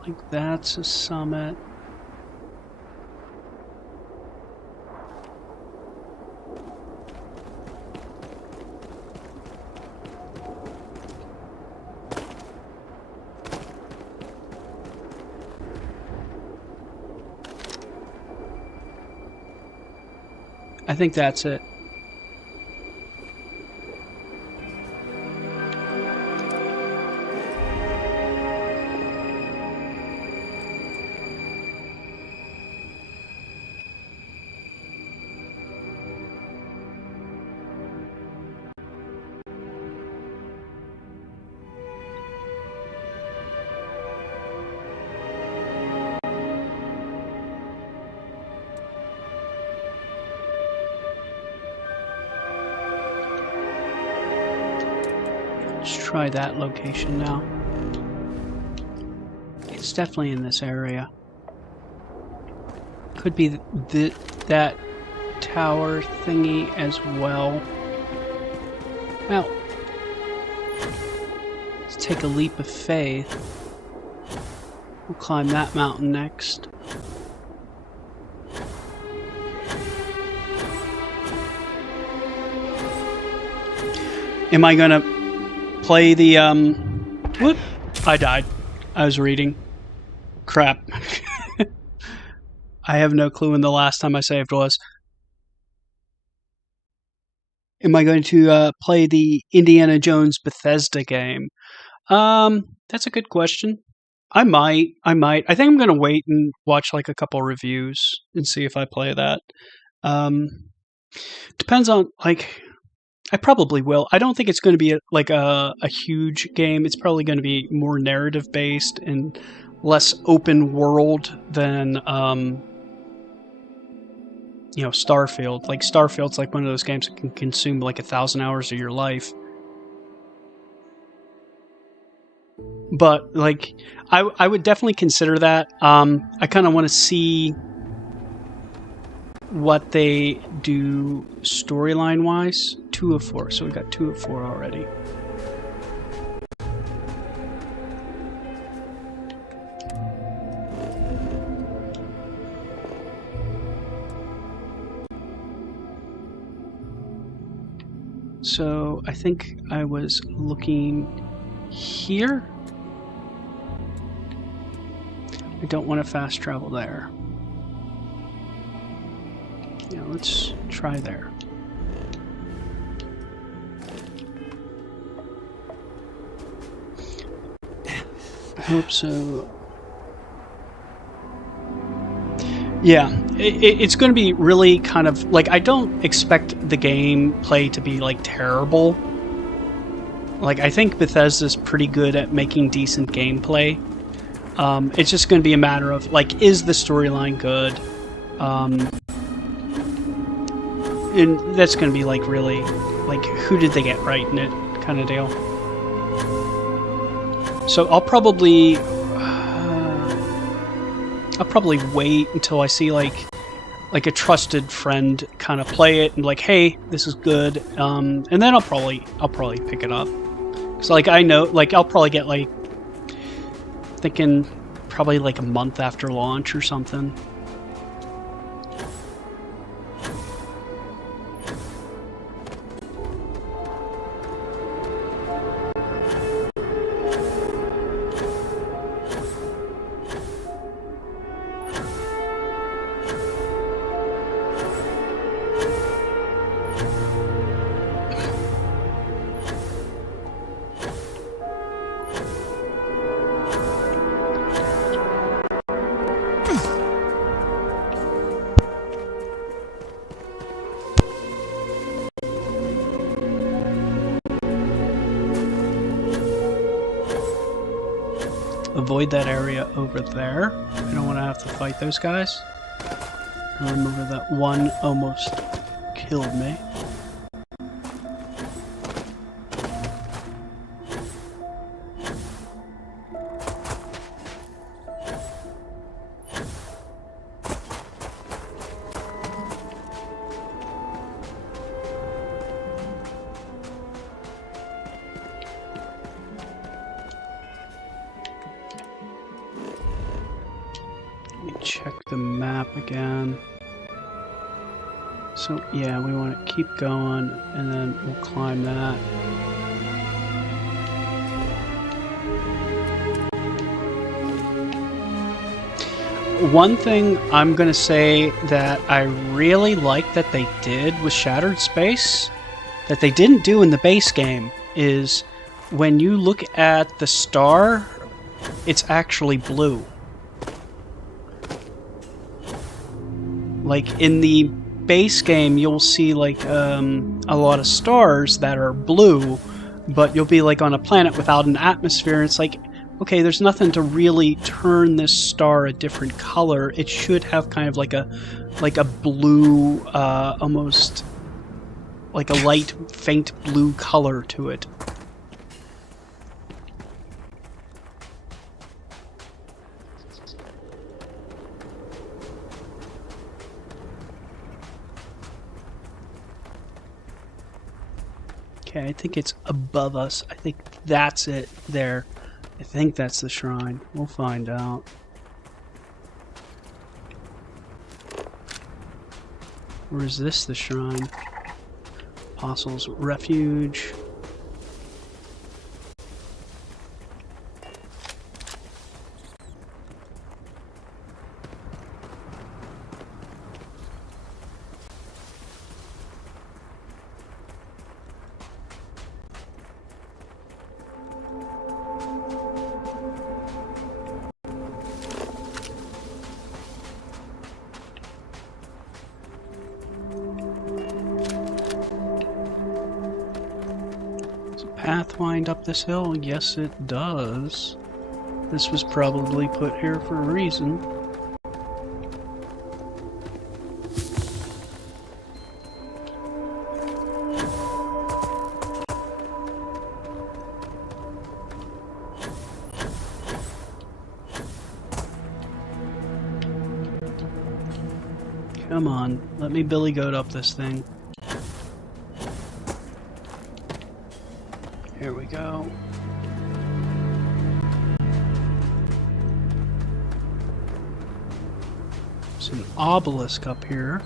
Like that's a summit. I think that's it. Let's try that location now. It's definitely in this area. Could be that tower thingy as well. Well, let's take a leap of faith. We'll climb that mountain next. Am I gonna play the, whoop, I died. I was reading. Crap. I have no clue when the last time I saved was. Am I going to play the Indiana Jones Bethesda game? That's a good question. I might. I think I'm gonna wait and watch like a couple reviews and see if I play that. Depends on, like, I probably will. I don't think it's going to be a huge game. It's probably going to be more narrative based and less open world than Starfield. Like Starfield's like one of those games that can consume like 1,000 hours of your life. But like I would definitely consider that. I kind of want to see what they do storyline wise. 2 of 4, so we got 2 of 4 already. So I think I was looking here. I don't want to fast travel there. Yeah, let's try there. I hope so. Yeah, it's going to be really kind of like, I don't expect the gameplay to be like terrible. Like, I think Bethesda's pretty good at making decent gameplay. It's just going to be a matter of like, is the storyline good? And that's going to be like really, like, who did they get right in it kind of deal. So I'll probably wait until I see like a trusted friend kind of play it and like, hey, this is good, and then I'll probably pick it up. So like, I know, like, I'll probably get like, thinking probably like a month after launch or something. avoid that area over there. I don't want to have to fight those guys. I remember that one almost killed me. Check the map again. So yeah, we want to keep going and then we'll climb that. One thing I'm going to say that I really like that they did with Shattered Space, that they didn't do in the base game, is when you look at the star, it's actually blue. Like in the base game, you'll see like a lot of stars that are blue, but you'll be like on a planet without an atmosphere. And it's like, okay, there's nothing to really turn this star a different color. It should have kind of like a blue, almost like a light, faint blue color to it. Okay, I think it's above us. I think that's it there. I think that's the shrine. We'll find out. Or is this the shrine? Apostles' Refuge. Path wind up this hill? Yes, it does. This was probably put here for a reason. Come on, let me Billy Goat up this thing. Here we go. There's an obelisk up here.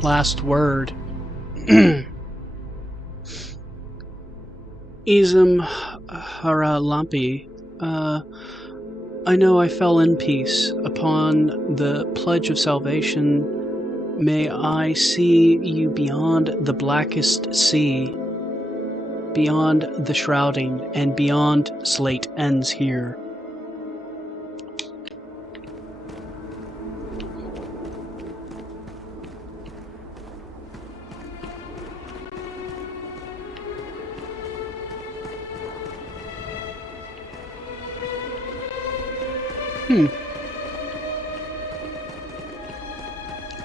Last word. Izum Haralampi, I know I fell in peace upon the pledge of salvation. May I see you beyond the blackest sea, beyond the shrouding, and beyond slate ends here.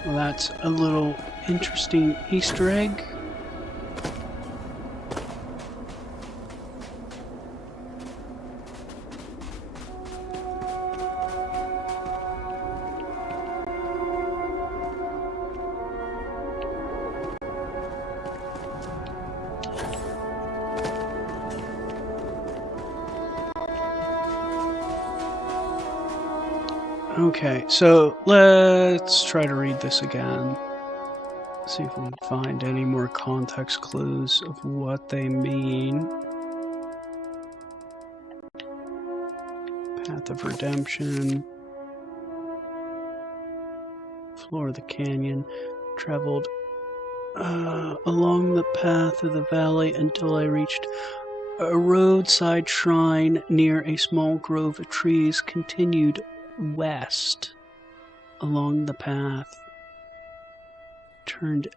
Well, that's a little interesting Easter egg. Okay, so let's try to read this again. See if we can find any more context clues of what they mean. Path of Redemption. Floor of the canyon. Traveled along the path of the valley until I reached A roadside shrine near a small grove of trees continued west along the path, turned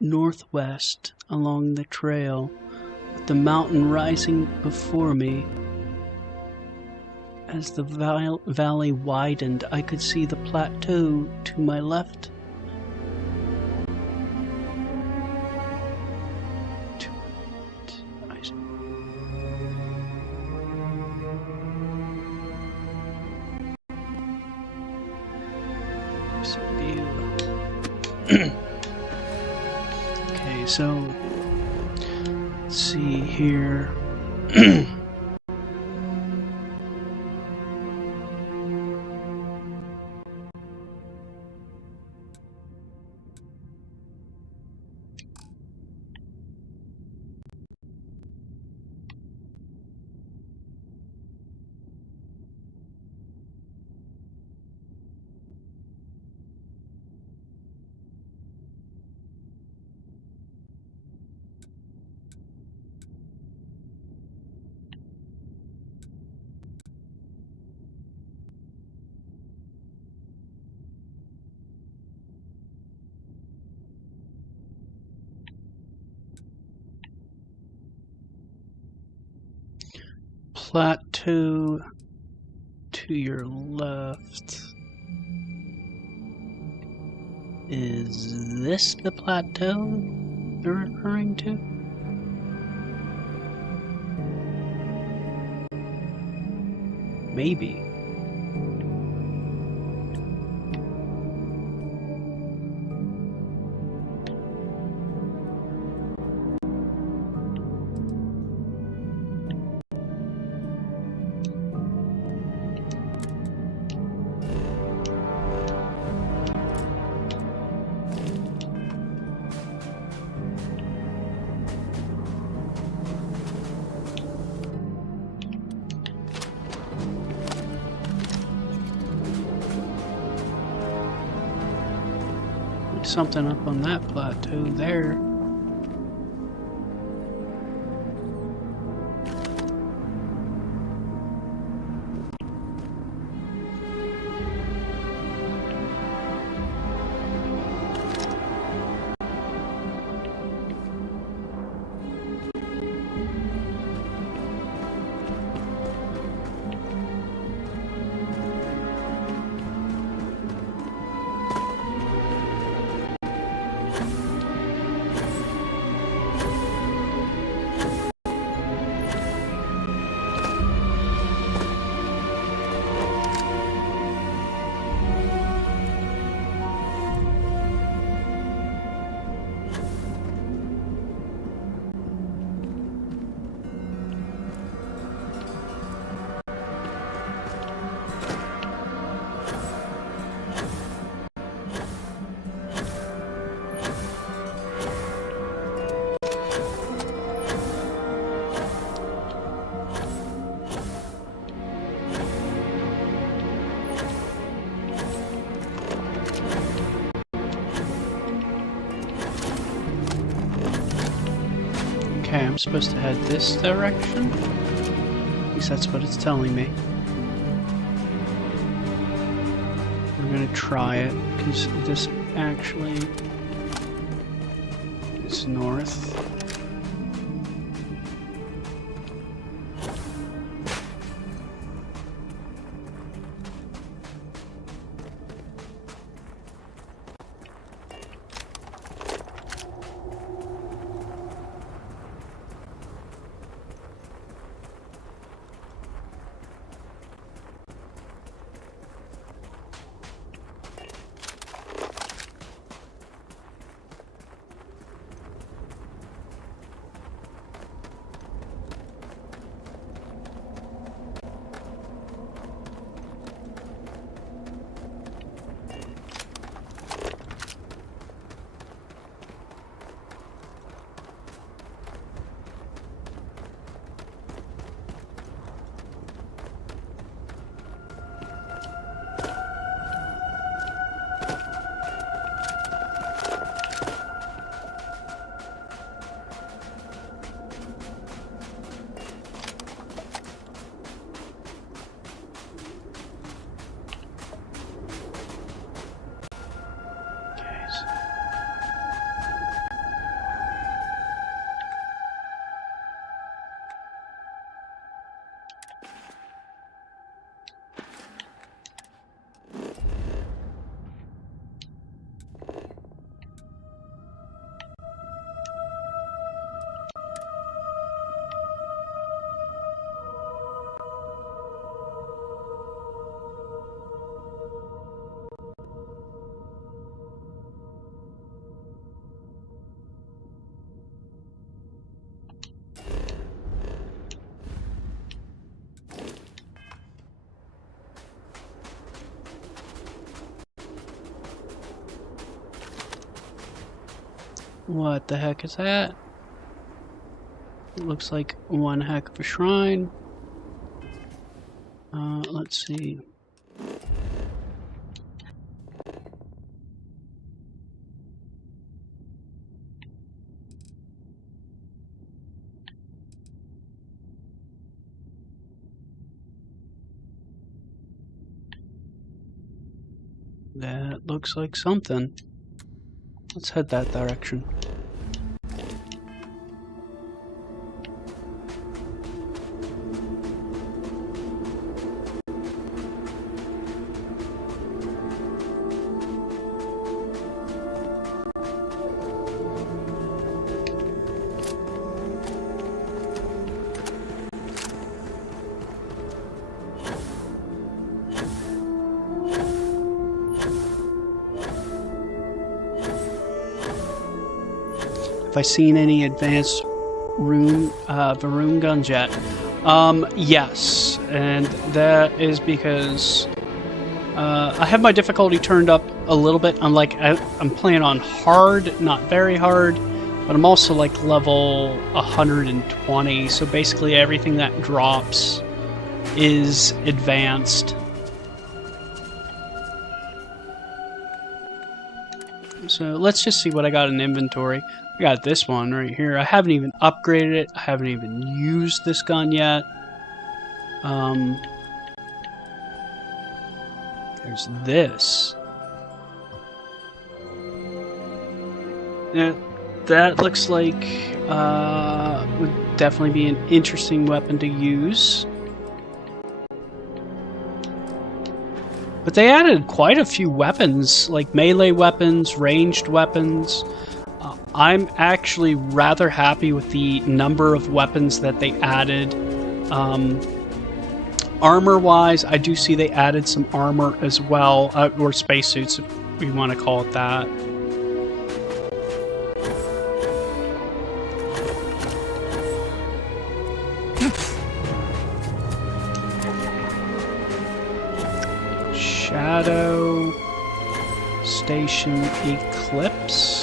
northwest along the trail, with the mountain rising before me. As the valley widened, I could see the plateau to my left. Okay, so let's see here. Plateau to your left. Is this the plateau they're referring to? Maybe. Something up on that plateau there. Okay, I'm supposed to head this direction? At least that's what it's telling me. We're gonna try it, because this actually is north. What the heck is that? It looks like one heck of a shrine. Let's see. That looks like something. Let's head that direction. Have I seen any advanced Varun guns yet? Yes, and that is because I have my difficulty turned up a little bit. I'm playing on hard, not very hard, but I'm also like level 120, so basically everything that drops is advanced. So let's just see what I got in inventory. I got this one right here. I haven't even upgraded it. I haven't even used this gun yet. There's this. Yeah, that looks like would definitely be an interesting weapon to use. But they added quite a few weapons, like melee weapons, ranged weapons. I'm actually rather happy with the number of weapons that they added. Armor-wise, I do see they added some armor as well, or spacesuits, if we want to call it that. Shadow Station Eclipse.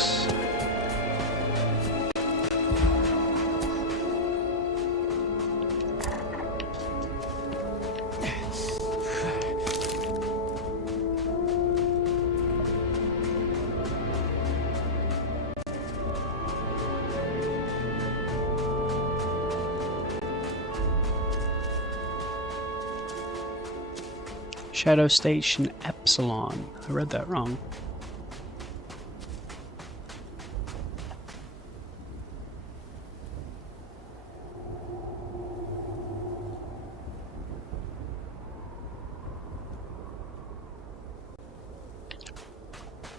Shadow Station Epsilon. I read that wrong.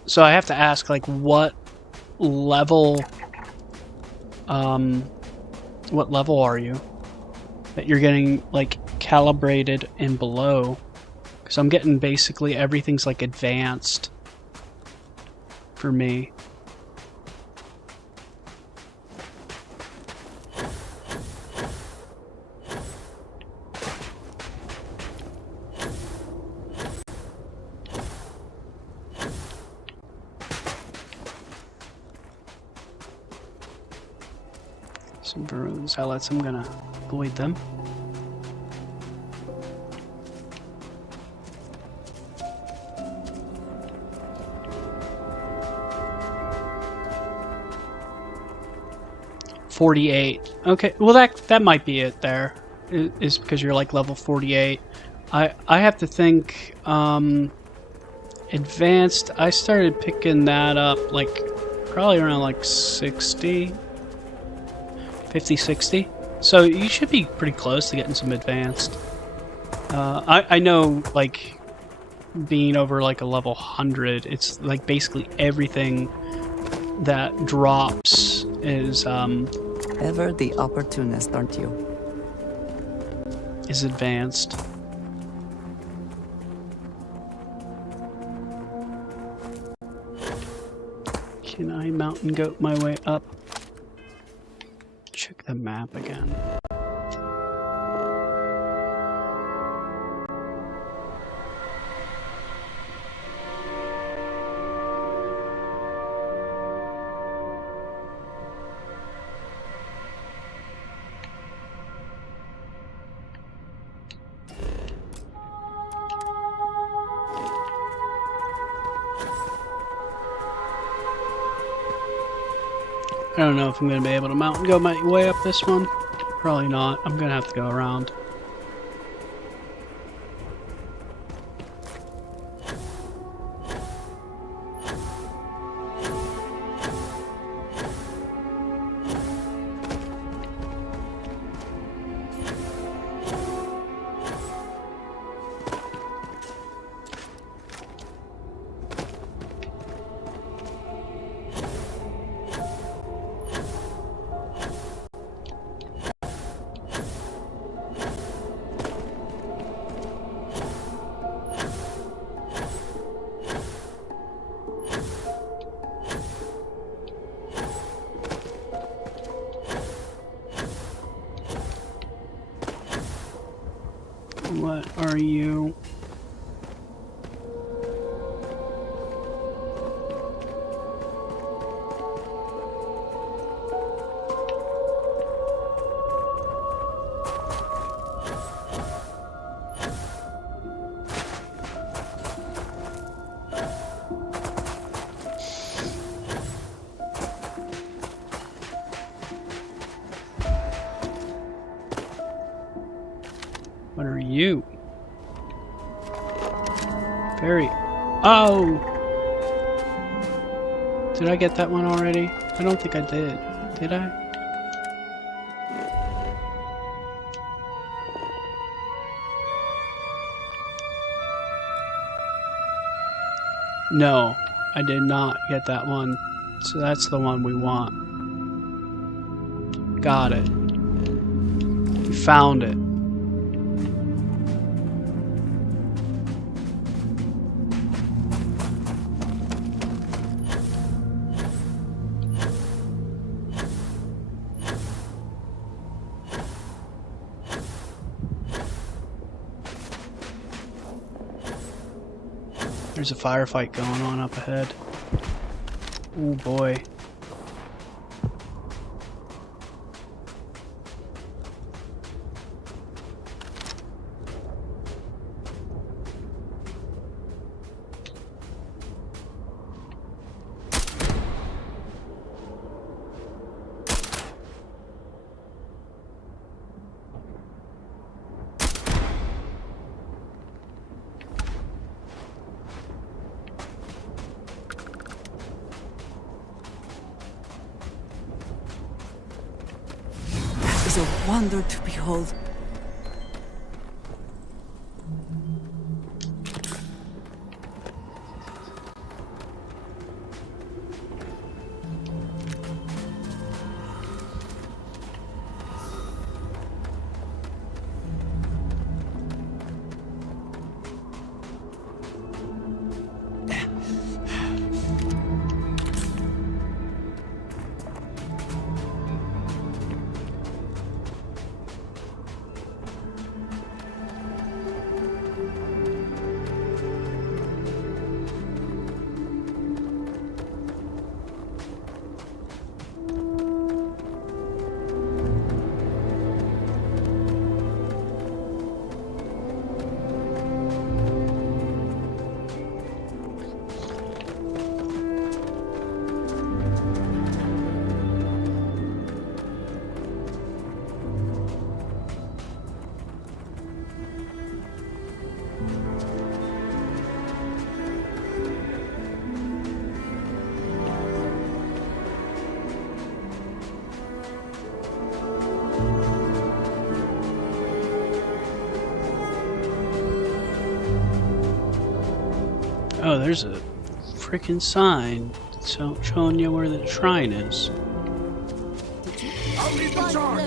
So I have to ask, like, what level are you? That you're getting, like, calibrated and below? So I'm getting basically everything's like advanced for me. Some Varun zealots, I'm gonna avoid them. .48. Okay, well that might be it there. Is because you're like level 48. I have to think advanced. I started picking that up like probably around like 60, 50, 60. So you should be pretty close to getting some advanced. I know like being over like a level 100, it's like basically everything that drops is Ever the opportunist, aren't you? is advanced. Can I mountain goat my way up? Check the map again. I don't know if I'm going to be able to mount and go my way up this one. Probably not. I'm going to have to go around. What are you? What are you? Very... Oh! Did I get that one already? I don't think I did. Did I? No, I did not get that one. So that's the one we want. Got it. We found it. There's a firefight going on up ahead. Oh boy. Is a wonder to behold. Oh, there's a freaking sign showing you where the shrine is. I'll lead the charge!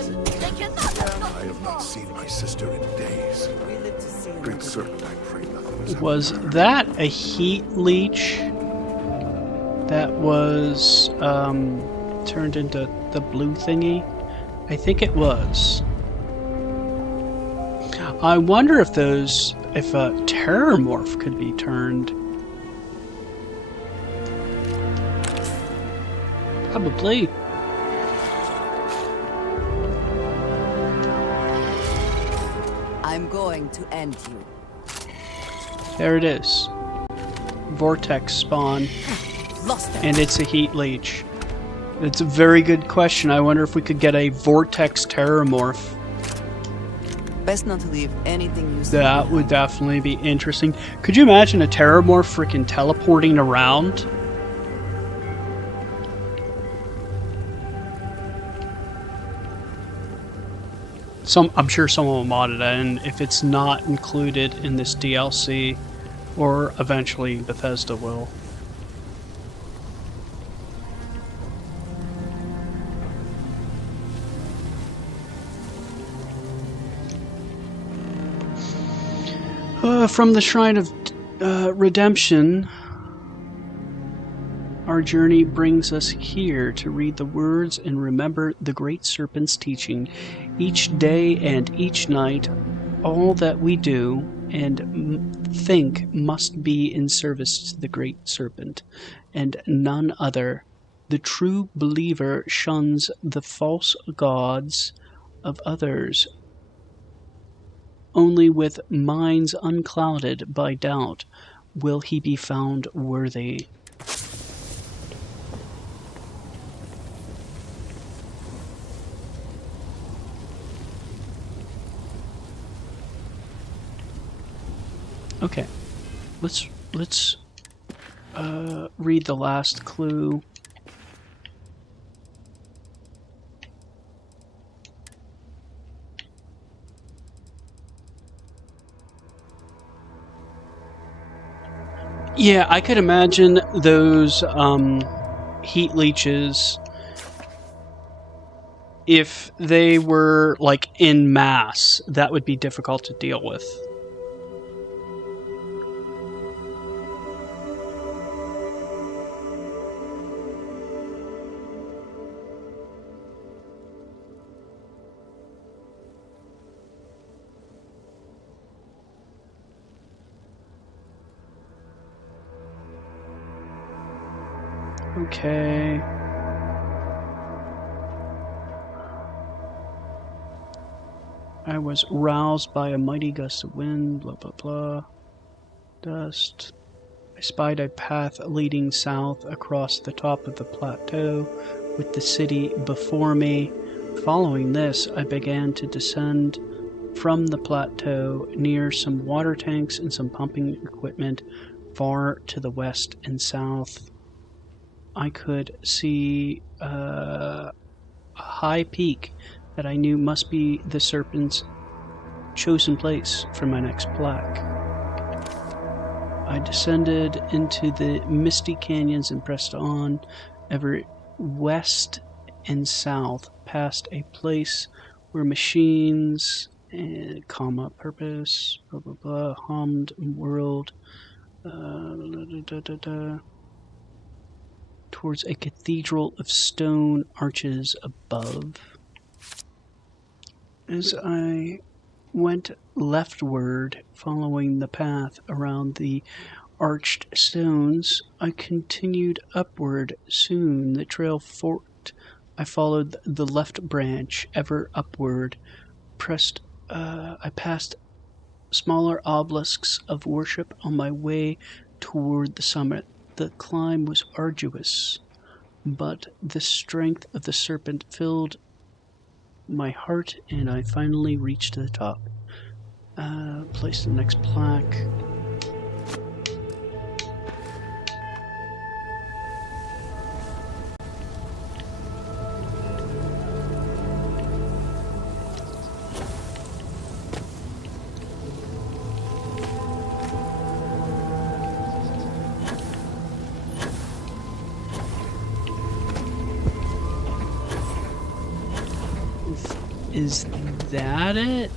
I have not seen my sister in days. Great Serpent, I pray nothing has Was happened to her. that a heat leech that was turned into the blue thingy? I think it was. I wonder if a terror morph could be turned. Probably. I'm going to end you. There it is. Vortex spawn. Lost them. And it's a heat leech. It's a very good question. I wonder if we could get a vortex terramorph. Best not to leave anything you see. That would definitely be interesting. Could you imagine a terramorph freaking teleporting around? I'm sure someone will mod it in if it's not included in this DLC, or eventually Bethesda will. From the Shrine of Redemption, our journey brings us here to read the words and remember the Great Serpent's teaching. Each day and each night, all that we do and think must be in service to the Great Serpent, and none other. The true believer shuns the false gods of others. Only with minds unclouded by doubt will he be found worthy. Okay, let's read the last clue. Yeah, I could imagine those heat leeches, if they were like in mass, that would be difficult to deal with. Okay. I was roused by a mighty gust of wind, blah blah blah. Dust. I spied a path leading south across the top of the plateau, with the city before me. Following this, I began to descend from the plateau near some water tanks and some pumping equipment far to the west and south. I could see a high peak that I knew must be the Serpent's chosen place for my next plaque. I descended into the misty canyons and pressed on ever west and south past a place where machines, purpose, blah blah blah, hummed world, towards a cathedral of stone arches above. As I went leftward, following the path around the arched stones, I continued upward. Soon the trail forked. I followed the left branch ever upward. I passed smaller obelisks of worship on my way toward the summit. The climb was arduous, but the strength of the serpent filled my heart, and I finally reached the top. Place the next plaque. Is that it?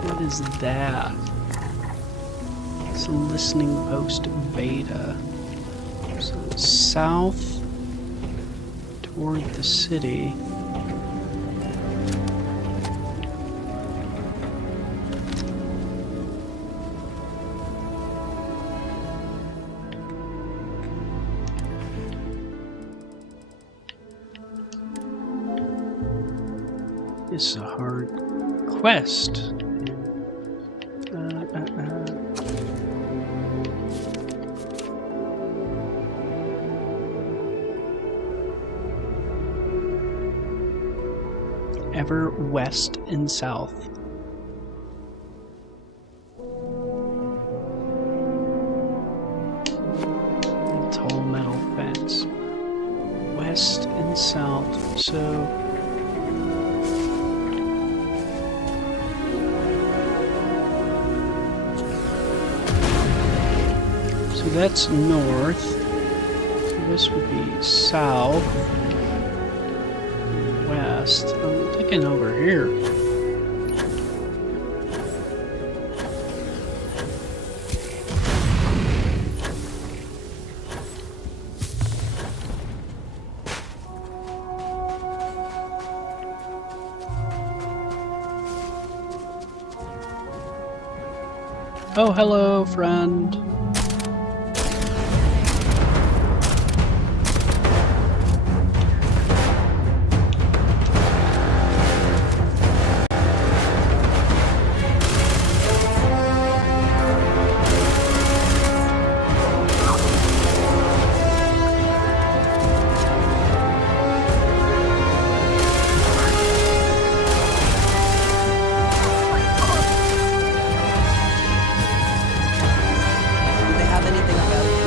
What is that? It's a listening post beta. So south toward the city. This is a hard quest. west and south. A tall metal fence. West and south, so that's north. So this would be south, west. I'm thinking over here. Oh, hello, friend.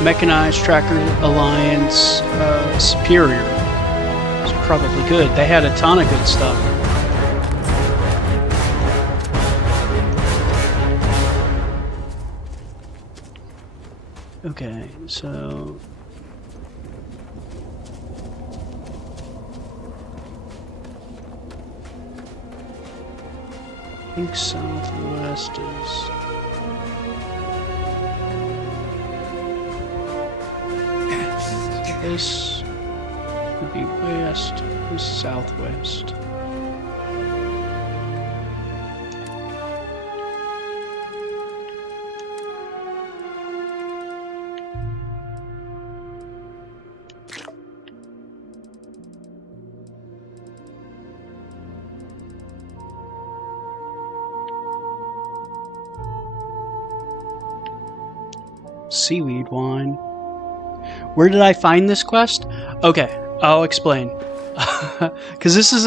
Mechanized Tracker Alliance Superior. It's probably good. They had a ton of good stuff. Okay, so I think southwest is this would be west, this southwest. Seaweed wine. Where did I find this quest? Okay, I'll explain. Because this is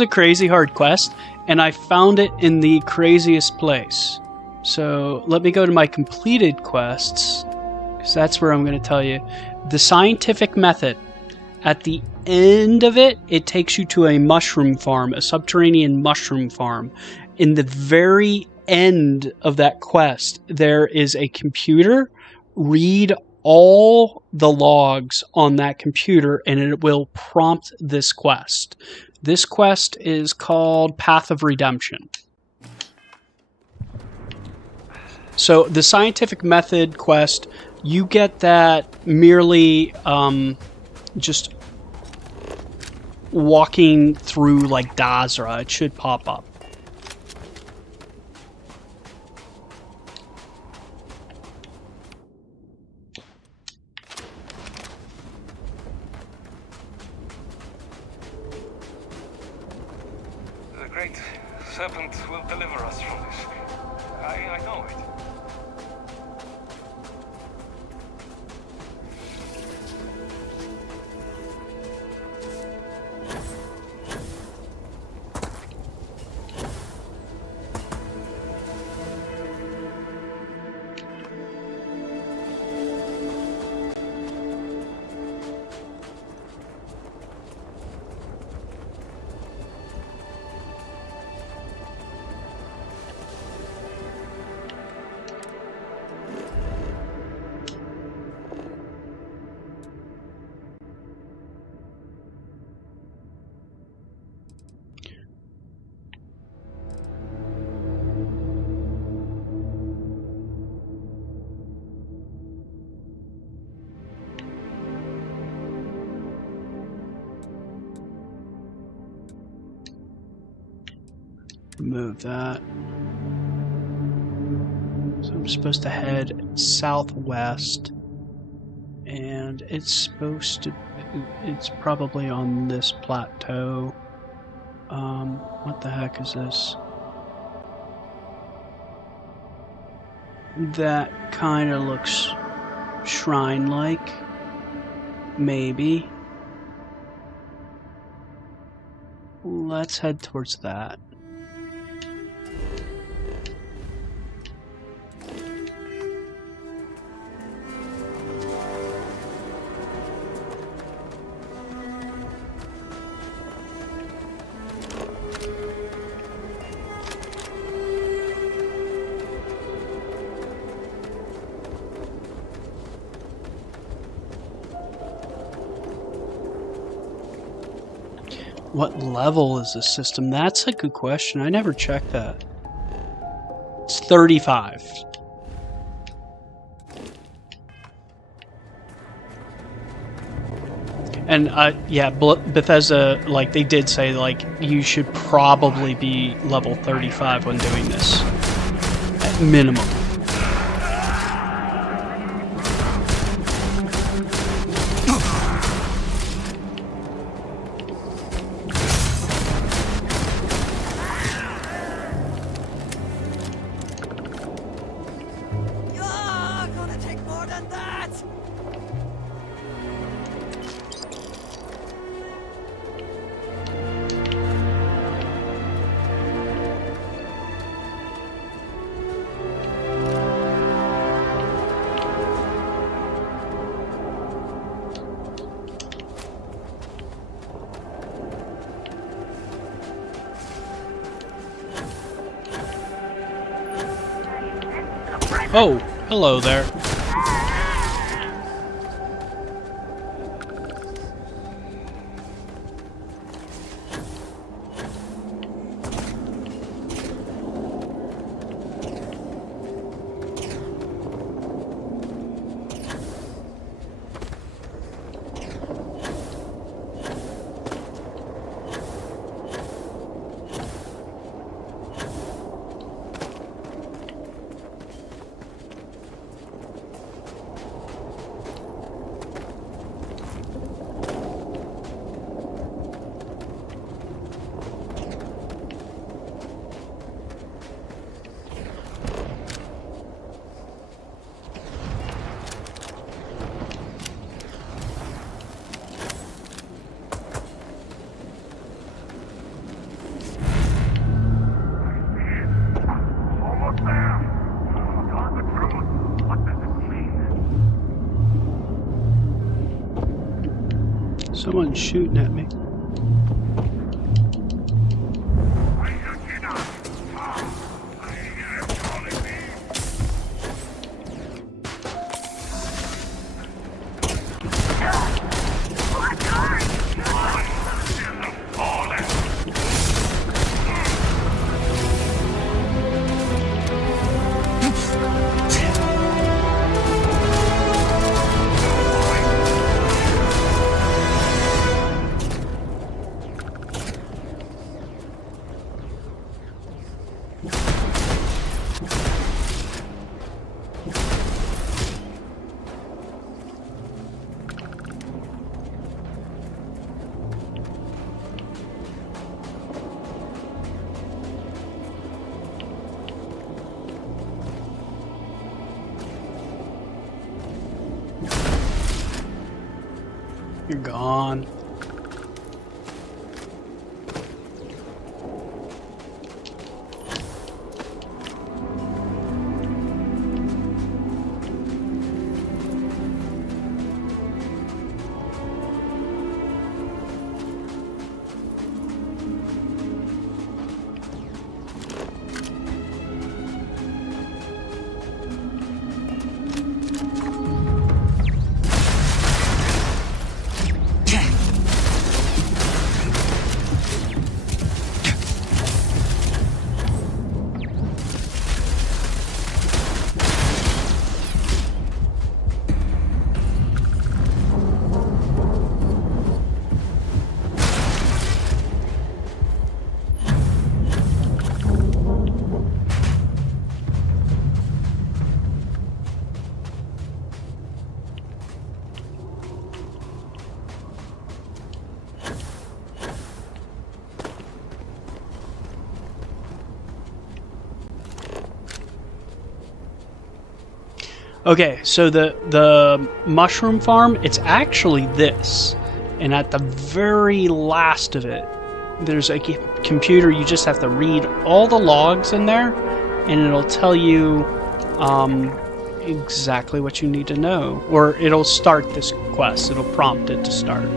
a crazy hard quest, and I found it in the craziest place. So let me go to my completed quests, because that's where I'm going to tell you. The scientific method. At the end of it, it takes you to a mushroom farm, a subterranean mushroom farm. In the very end of that quest, there is a computer. Read all the logs on that computer and it will prompt this quest. This quest is called Path of Redemption. So the scientific method quest, you get that merely just walking through like Dazra. It should pop up. Serpent will deliver us from this. I know it. Move that. So I'm supposed to head southwest, and it's probably on this plateau. What the heck is this? That kind of looks shrine-like. Maybe. let's head towards that. What level is this system? That's a good question. I never checked that. It's 35. And yeah, Bethesda, like, they did say, like, you should probably be level 35 when doing this. At minimum. Oh, hello there. Someone's shooting at me. You're gone. Okay, so the mushroom farm, it's actually this. And at the very last of it there's a computer. You just have to read all the logs in there, and it'll tell you exactly what you need to know. Or it'll start this quest. It'll prompt it to start.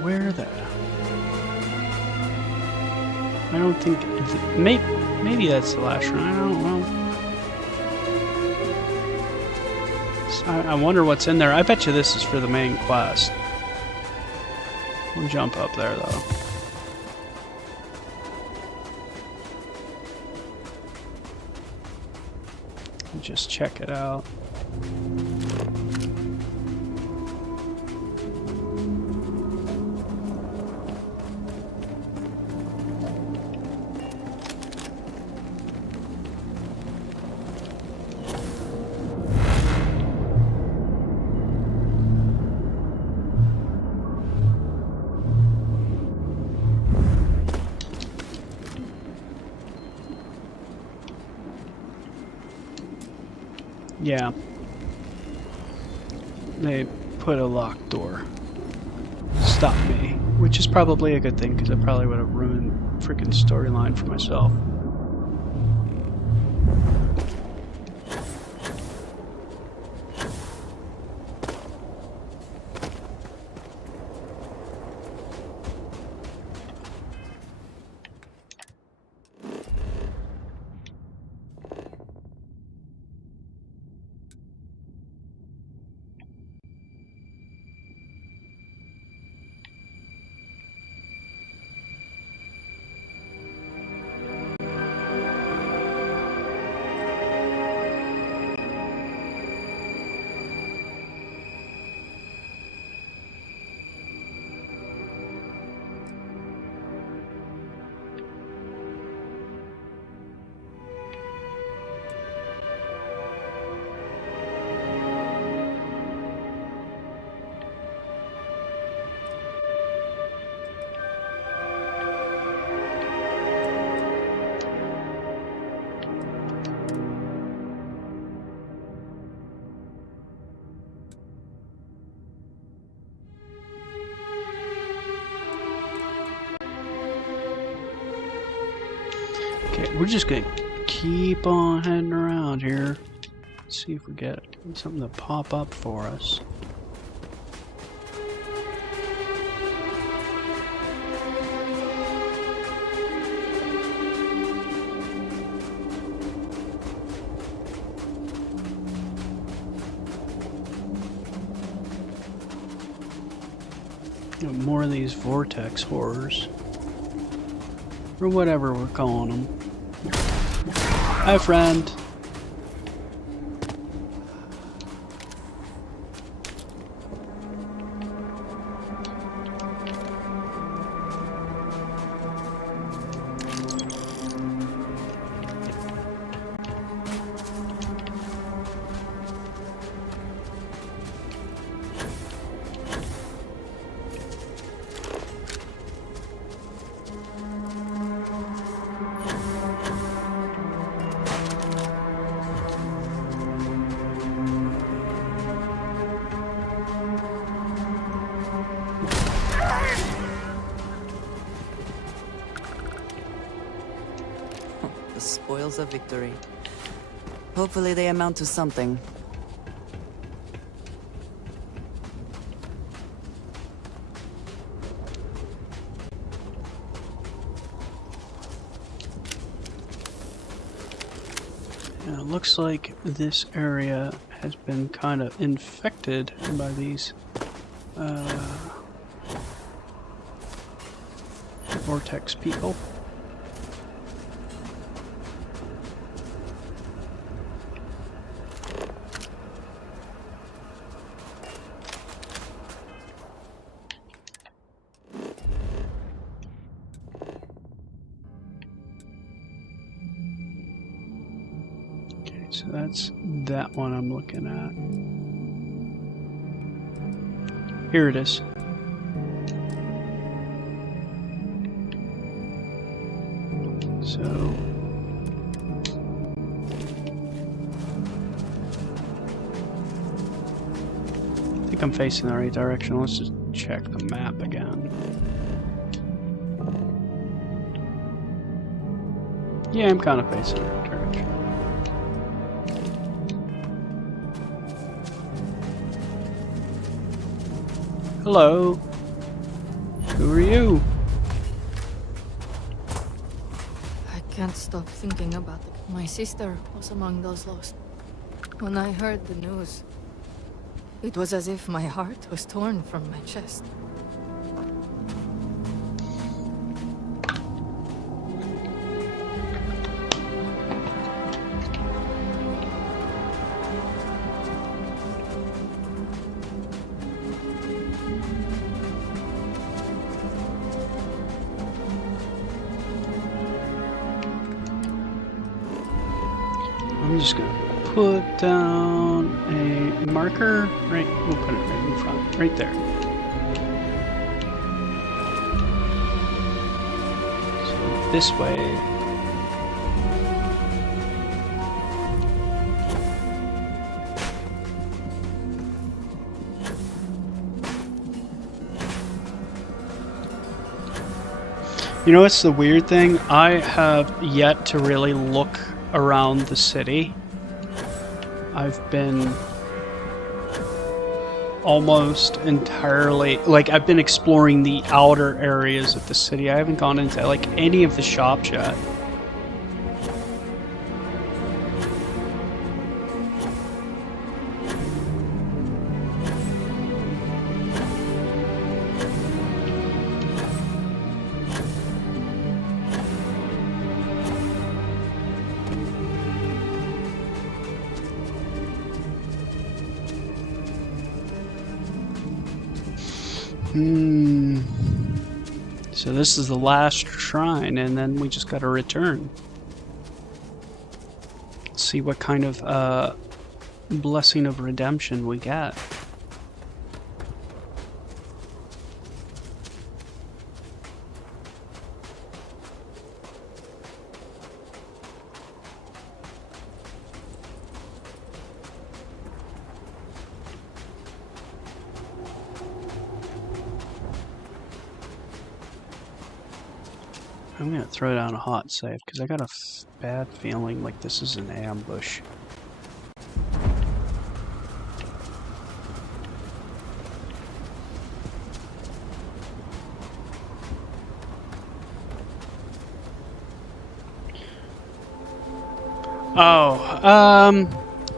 Where the... I don't think... Maybe that's the last run. I don't know. I wonder what's in there. I bet you this is for the main quest. We'll jump up there, though. Just check it out. Yeah. They put a locked door. Stop me. Which is probably a good thing, because I probably would have ruined freaking storyline for myself. Okay, we're just gonna keep on heading around here. Let's see if we get something to pop up for us. More of these vortex horrors. Or whatever we're calling them. Hi, friend. Spoils of victory. Hopefully they amount to something. And it looks like this area has been kind of infected by these vortex people. That's that one I'm looking at. Here it is. So... I think I'm facing the right direction. Let's just check the map again. Yeah, I'm kind of facing the right direction. Hello. Who are you? I can't stop thinking about it. My sister was among those lost. When I heard the news, it was as if my heart was torn from my chest. I'm just gonna put down a marker, right, we'll put it right in front, right there. So this way. You know what's the weird thing? I have yet to really look around the city. I've been almost entirely, like, I've been exploring the outer areas of the city. I haven't gone into, like, any of the shops yet. So this is the last shrine, and then we just gotta return. See what kind of blessing of redemption we get. I'm gonna throw down a hot save because I got a bad feeling like this is an ambush.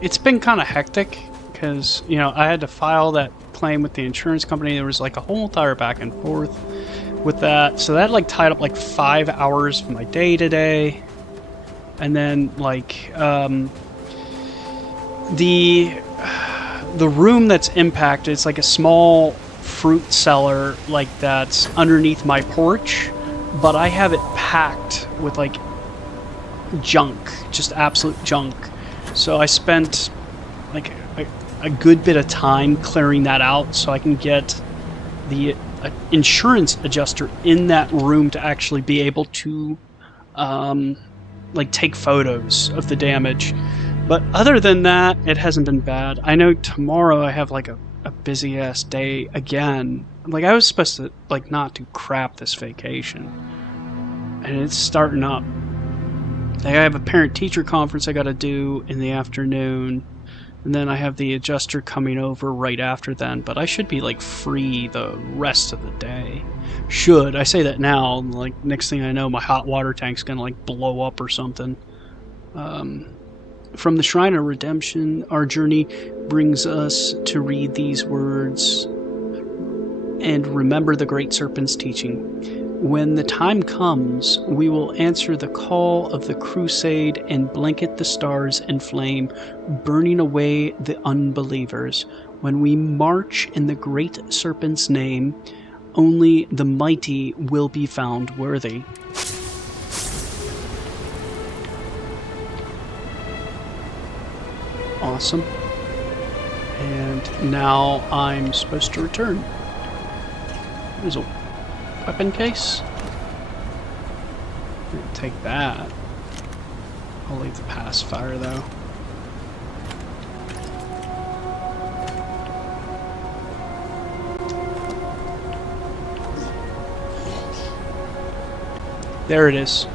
It's been kind of hectic because, you know, I had to file that claim with the insurance company. There was like a whole entire back and forth with that, so that like tied up like 5 hours of my day today. And then like the room that's impacted, it's like a small fruit cellar like that's underneath my porch, but I have it packed with like junk, just absolute junk. So I spent like a good bit of time clearing that out so I can get the insurance adjuster in that room to actually be able to like take photos of the damage. But other than that, it hasn't been bad. I know tomorrow I have like a busy ass day again. Like, I was supposed to like not do crap this vacation, and it's starting up. Like, I have a parent-teacher conference I gotta do in the afternoon, and then I have the adjuster coming over right after then, but I should be like free the rest of the day. Should. I say that now, like next thing I know my hot water tank's gonna like blow up or something. From the Shrine of Redemption, our journey brings us to read these words and remember the Great Serpent's teaching. When the time comes, we will answer the call of the crusade and blanket the stars in flame, burning away the unbelievers. When we march in the Great Serpent's name, only the mighty will be found worthy. Awesome. And now I'm supposed to return. There's a weapon case. Take that. I'll leave the pacifier though. There it is.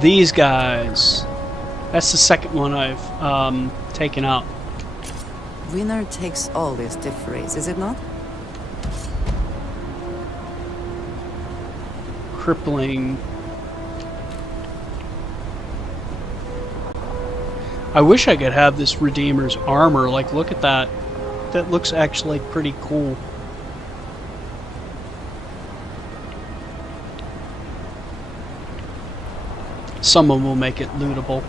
These guys. That's the second one I've taken out. Winner takes all is the phrase, is it not? Crippling. I wish I could have this Redeemer's armor. Like, look at that. That looks actually pretty cool. Someone will make it lootable.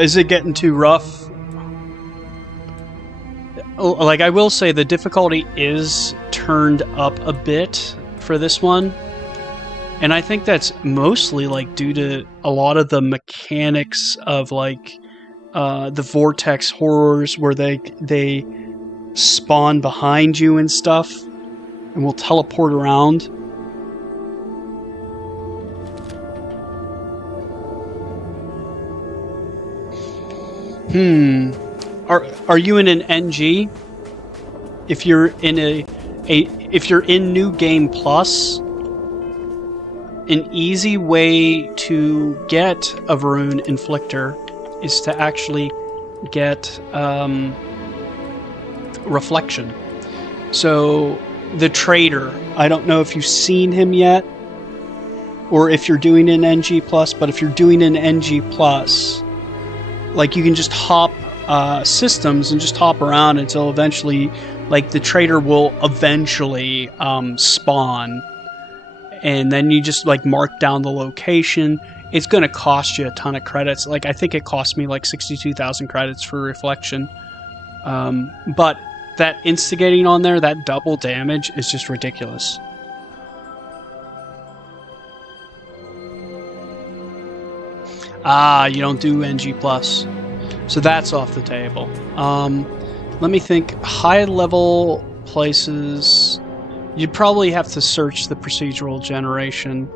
Is it getting too rough? Like, I will say the difficulty is turned up a bit for this one. And I think that's mostly, like, due to a lot of the mechanics of, like, the vortex horrors where they spawn behind you and stuff and will teleport around. Are you in an NG? If you're in if you're in New Game Plus, an easy way to get a Varun Inflictor is to actually get Reflection. So the trader, I don't know if you've seen him yet, or if you're doing an NG Plus, but if you're doing an NG Plus, like, you can just hop systems and just hop around until eventually, like, the trader will eventually spawn, and then you just, like, mark down the location. It's going to cost you a ton of credits. Like, I think it cost me like 62,000 credits for Reflection. But that instigating on there, that double damage, is just ridiculous. Ah, you don't do NG+. So that's off the table. Let me think. High-level places... You'd probably have to search the procedural generation.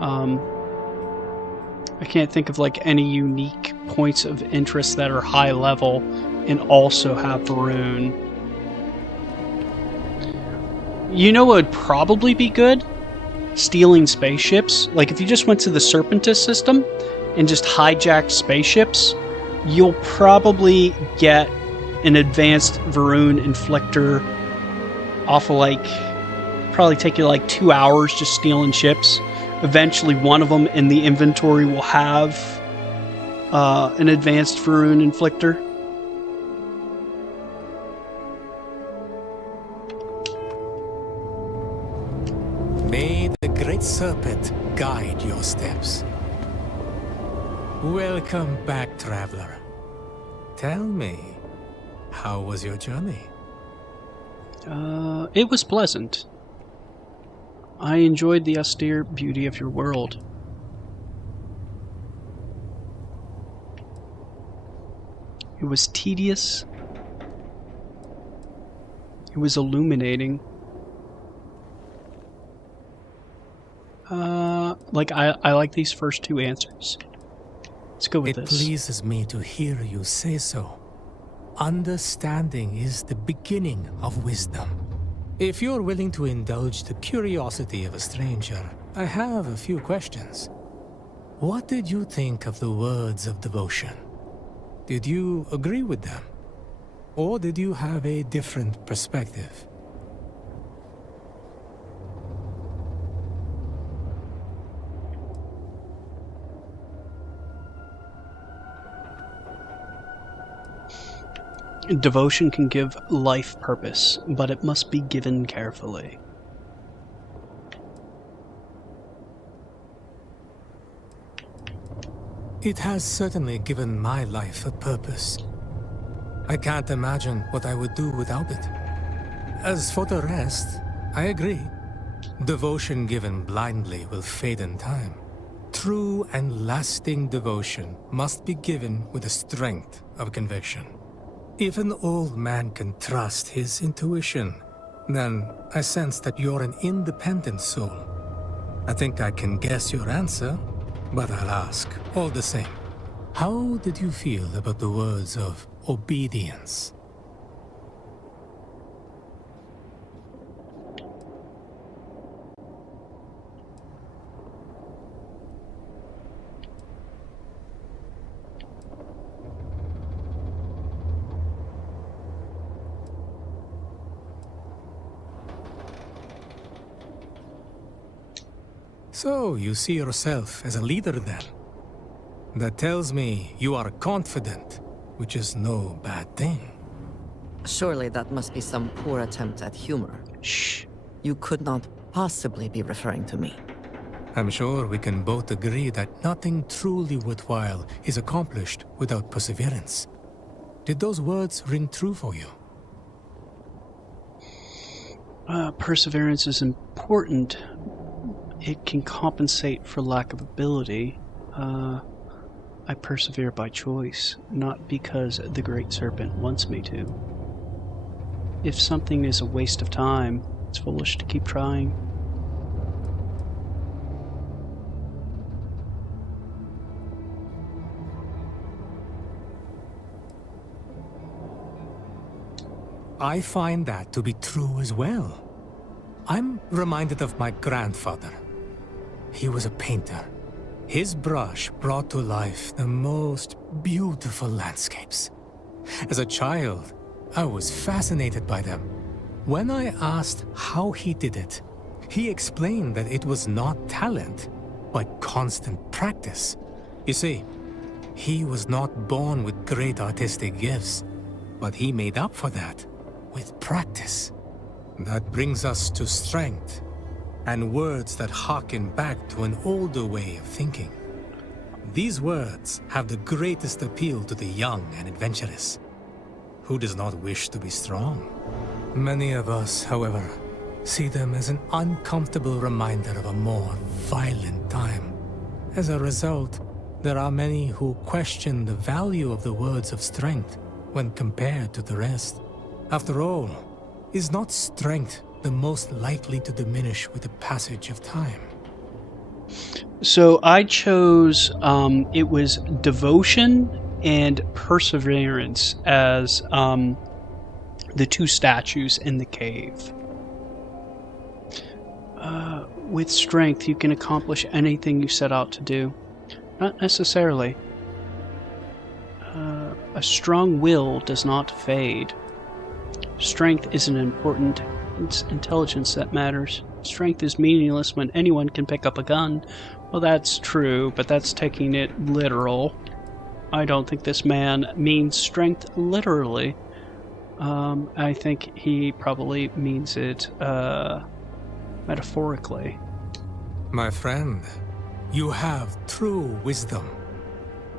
I can't think of, like, any unique points of interest that are high-level and also have Varun. You know what would probably be good? Stealing spaceships. Like, if you just went to the Serpentis system and just hijacked spaceships, you'll probably get an advanced Varun Inflictor off of, like, probably take you like 2 hours just stealing ships. Eventually one of them in the inventory will have an advanced Varun Inflictor. May the Great Serpent guide your steps. Welcome back, traveler. Tell me, how was your journey? It was pleasant. I enjoyed the austere beauty of your world. It was tedious. It was illuminating. Like, I like these first two answers. Let's go with this. It pleases me to hear you say so. Understanding is the beginning of wisdom. If you're willing to indulge the curiosity of a stranger, I have a few questions. What did you think of the words of devotion? Did you agree with them? Or did you have a different perspective? Devotion can give life purpose, but it must be given carefully. It has certainly given my life a purpose. I can't imagine what I would do without it. As for the rest, I agree. Devotion given blindly will fade in time. True and lasting devotion must be given with the strength of conviction. If an old man can trust his intuition, then I sense that you're an independent soul. I think I can guess your answer, but I'll ask all the same. How did you feel about the words of obedience? So, you see yourself as a leader then? That tells me you are confident, which is no bad thing. Surely that must be some poor attempt at humor. Shh. You could not possibly be referring to me. I'm sure we can both agree that nothing truly worthwhile is accomplished without perseverance. Did those words ring true for you? Perseverance is important. It can compensate for lack of ability. I persevere by choice, not because the Great Serpent wants me to. If something is a waste of time, it's foolish to keep trying. I find that to be true as well. I'm reminded of my grandfather. He was a painter. His brush brought to life the most beautiful landscapes. As a child, I was fascinated by them. When I asked how he did it, he explained that it was not talent, but constant practice. You see, he was not born with great artistic gifts, but he made up for that with practice. That brings us to strength, and words that harken back to an older way of thinking. These words have the greatest appeal to the young and adventurous. Who does not wish to be strong? Many of us, however, see them as an uncomfortable reminder of a more violent time. As a result, there are many who question the value of the words of strength when compared to the rest. After all, is not strength the most likely to diminish with the passage of time? So I chose, it was devotion and perseverance as the two statues in the cave. With strength, you can accomplish anything you set out to do. Not necessarily. A strong will does not fade. Strength isn't important. It's intelligence that matters. Strength is meaningless when anyone can pick up a gun. Well, that's true, but that's taking it literal. I don't think this man means strength literally. I think he probably means it metaphorically. My friend, you have true wisdom.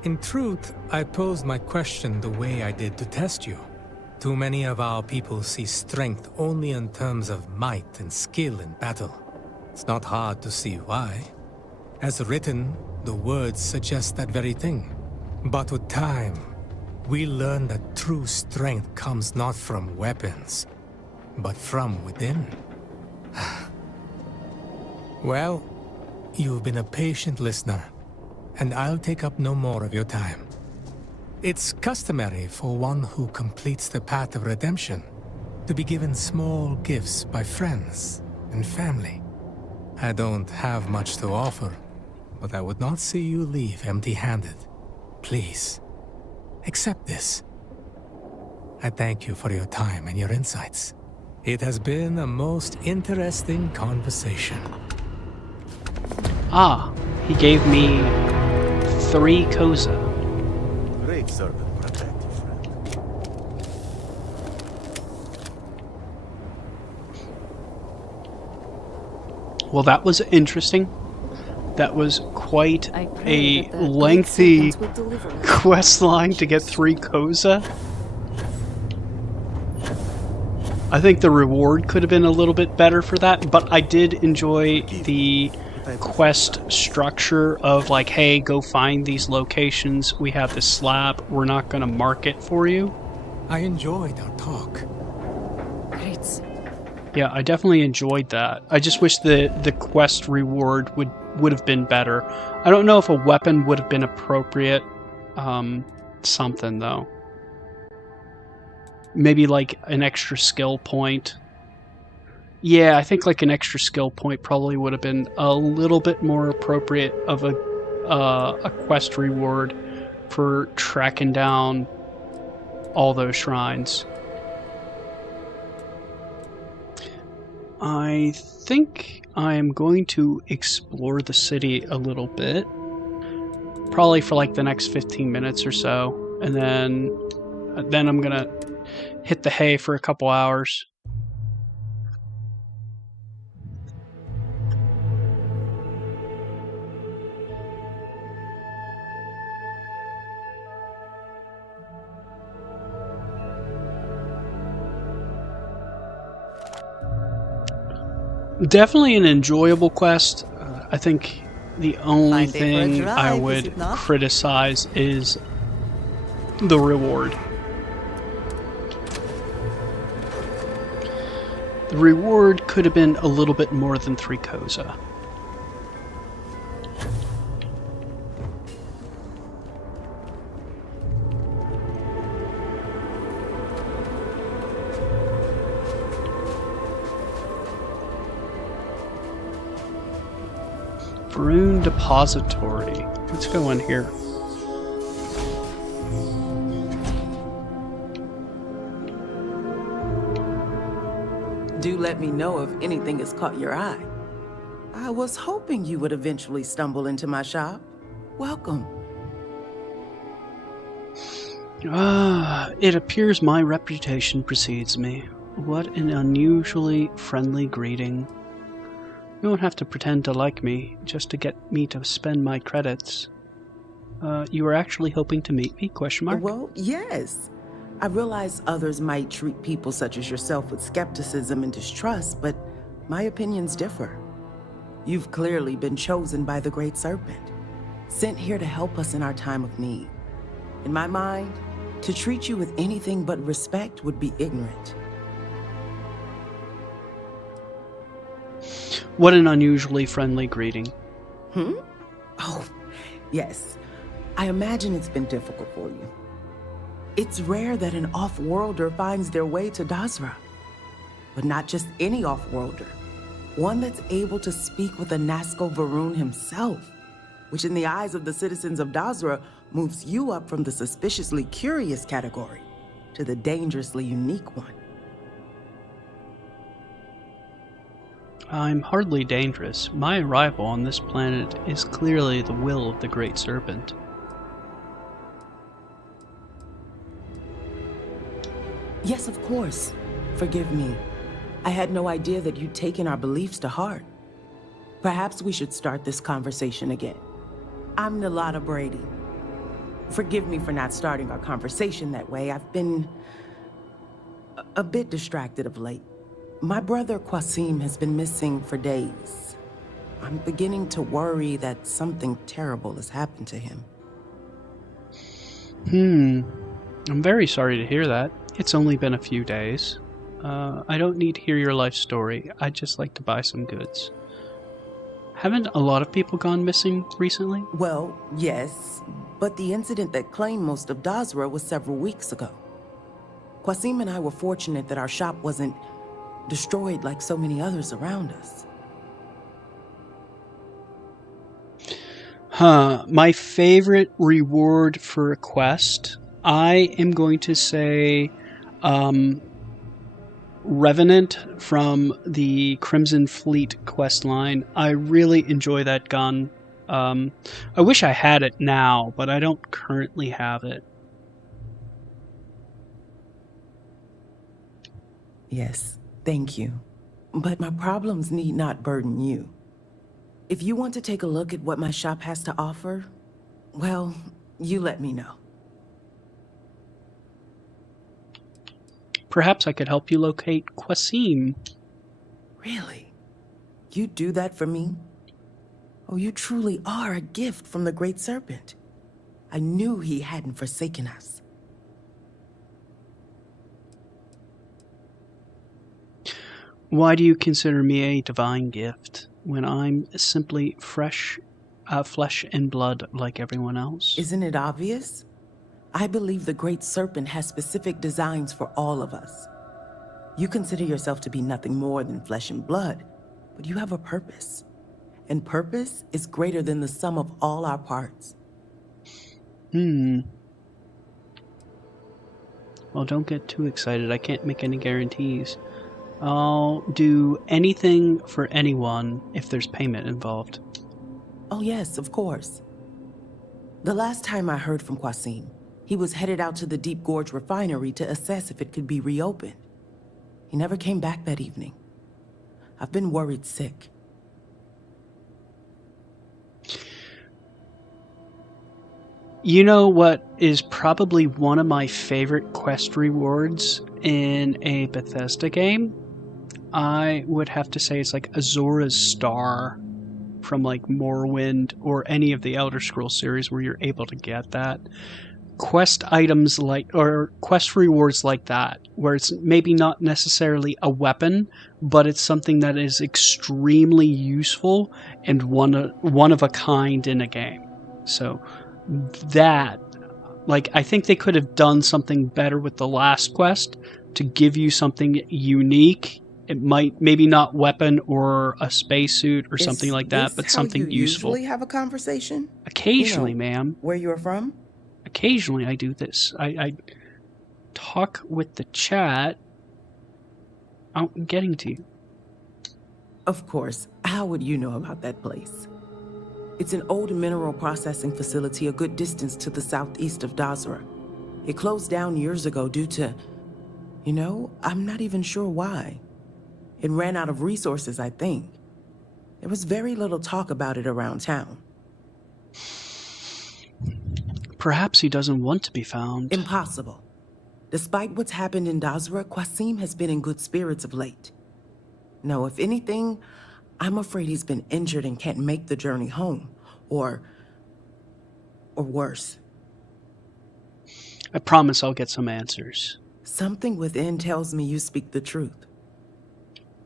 In truth, I posed my question the way I did to test you. Too many of our people see strength only in terms of might and skill in battle. It's not hard to see why. As written, the words suggest that very thing. But with time, we learn that true strength comes not from weapons, but from within. Well, you've been a patient listener, and I'll take up no more of your time. It's customary for one who completes the path of redemption to be given small gifts by friends and family. I don't have much to offer, but I would not see you leave empty-handed. Please, accept this. I thank you for your time and your insights. It has been a most interesting conversation. Ah, he gave me 3 Koza. Great serpent protect you, friend. Well, that was interesting. That was quite I pray a that the great lengthy serpents will deliver us. quest line to get 3 Koza. I think the reward could have been a little bit better for that, but I did enjoy the quest structure of like, hey, go find these locations. We have this slab. We're not going to mark it for you. I enjoyed our talk. Great. Yeah, I definitely enjoyed that. I just wish the quest reward would have been better. I don't know if a weapon would have been appropriate. Something, though. Maybe like an extra skill point. Yeah, I think like an extra skill point probably would have been a little bit more appropriate of a quest reward for tracking down all those shrines. I think I'm going to explore the city a little bit. Probably for like the next 15 minutes or so. And then I'm gonna hit the hay for a couple hours. Definitely an enjoyable quest. I think the only Fine day for a thing drive, I is would it not? criticize is the reward. The reward could have been a little bit more than 3 Koza. Rune Depository. Let's go in here. Do let me know if anything has caught your eye. I was hoping you would eventually stumble into my shop. Welcome. It appears my reputation precedes me. What an unusually friendly greeting. You don't have to pretend to like me just to get me to spend my credits. You were actually hoping to meet me? Question mark? Well, yes. I realize others might treat people such as yourself with skepticism and distrust, but my opinions differ. You've clearly been chosen by the Great Serpent, sent here to help us in our time of need. In my mind, to treat you with anything but respect would be ignorant. What an unusually friendly greeting. Oh, yes. I imagine it's been difficult for you. It's rare that an off-worlder finds their way to Dazra. But not just any off-worlder. One that's able to speak with the Nazca Varun himself, which in the eyes of the citizens of Dazra moves you up from the suspiciously curious category to the dangerously unique one. I'm hardly dangerous. My arrival on this planet is clearly the will of the Great Serpent. Yes, of course. Forgive me. I had no idea that you'd taken our beliefs to heart. Perhaps we should start this conversation again. I'm Nalada Brady. Forgive me for not starting our conversation that way. I've been a bit distracted of late. My brother Qasim has been missing for days. I'm beginning to worry that something terrible has happened to him. I'm very sorry to hear that. It's only been a few days. I don't need to hear your life story. I'd just like to buy some goods. Haven't a lot of people gone missing recently? Well, yes, but the incident that claimed most of Dazra was several weeks ago. Qasim and I were fortunate that our shop wasn't destroyed like so many others around us. My favorite reward for a quest, I am going to say Revenant from the Crimson Fleet quest line. I really enjoy that gun. I wish I had it now, but I don't currently have it. Yes, thank you. But my problems need not burden you. If you want to take a look at what my shop has to offer, well, you let me know. Perhaps I could help you locate Qasim. Really? You'd do that for me? Oh, you truly are a gift from the Great Serpent. I knew he hadn't forsaken us. Why do you consider me a divine gift when I'm simply flesh and blood like everyone else? Isn't it obvious? I believe the Great Serpent has specific designs for all of us. You consider yourself to be nothing more than flesh and blood, but you have a purpose. And purpose is greater than the sum of all our parts. Well, don't get too excited. I can't make any guarantees. I'll do anything for anyone if there's payment involved. Oh yes, of course. The last time I heard from Qasim, he was headed out to the Deep Gorge refinery to assess if it could be reopened. He never came back that evening. I've been worried sick. You know what is probably one of my favorite quest rewards in a Bethesda game? I would have to say it's like Azura's Star from like Morrowind or any of the Elder Scrolls series where you're able to get that. Quest items like, or quest rewards like that, where it's maybe not necessarily a weapon, but it's something that is extremely useful and one of a kind in a game. So that, like, I think they could have done something better with the last quest to give you something unique. It might, maybe not weapon or a spacesuit or something like that, but something useful. Usually have a conversation? Occasionally, ma'am. Where you're from? Occasionally I do this. I talk with the chat. I'm getting to you. Of course. How would you know about that place? It's an old mineral processing facility a good distance to the southeast of Dazra. It closed down years ago due to, I'm not even sure why. It ran out of resources, I think. There was very little talk about it around town. Perhaps he doesn't want to be found. Impossible. Despite what's happened in Dazra, Qasim has been in good spirits of late. No, if anything, I'm afraid he's been injured and can't make the journey home. Or worse. I promise I'll get some answers. Something within tells me you speak the truth.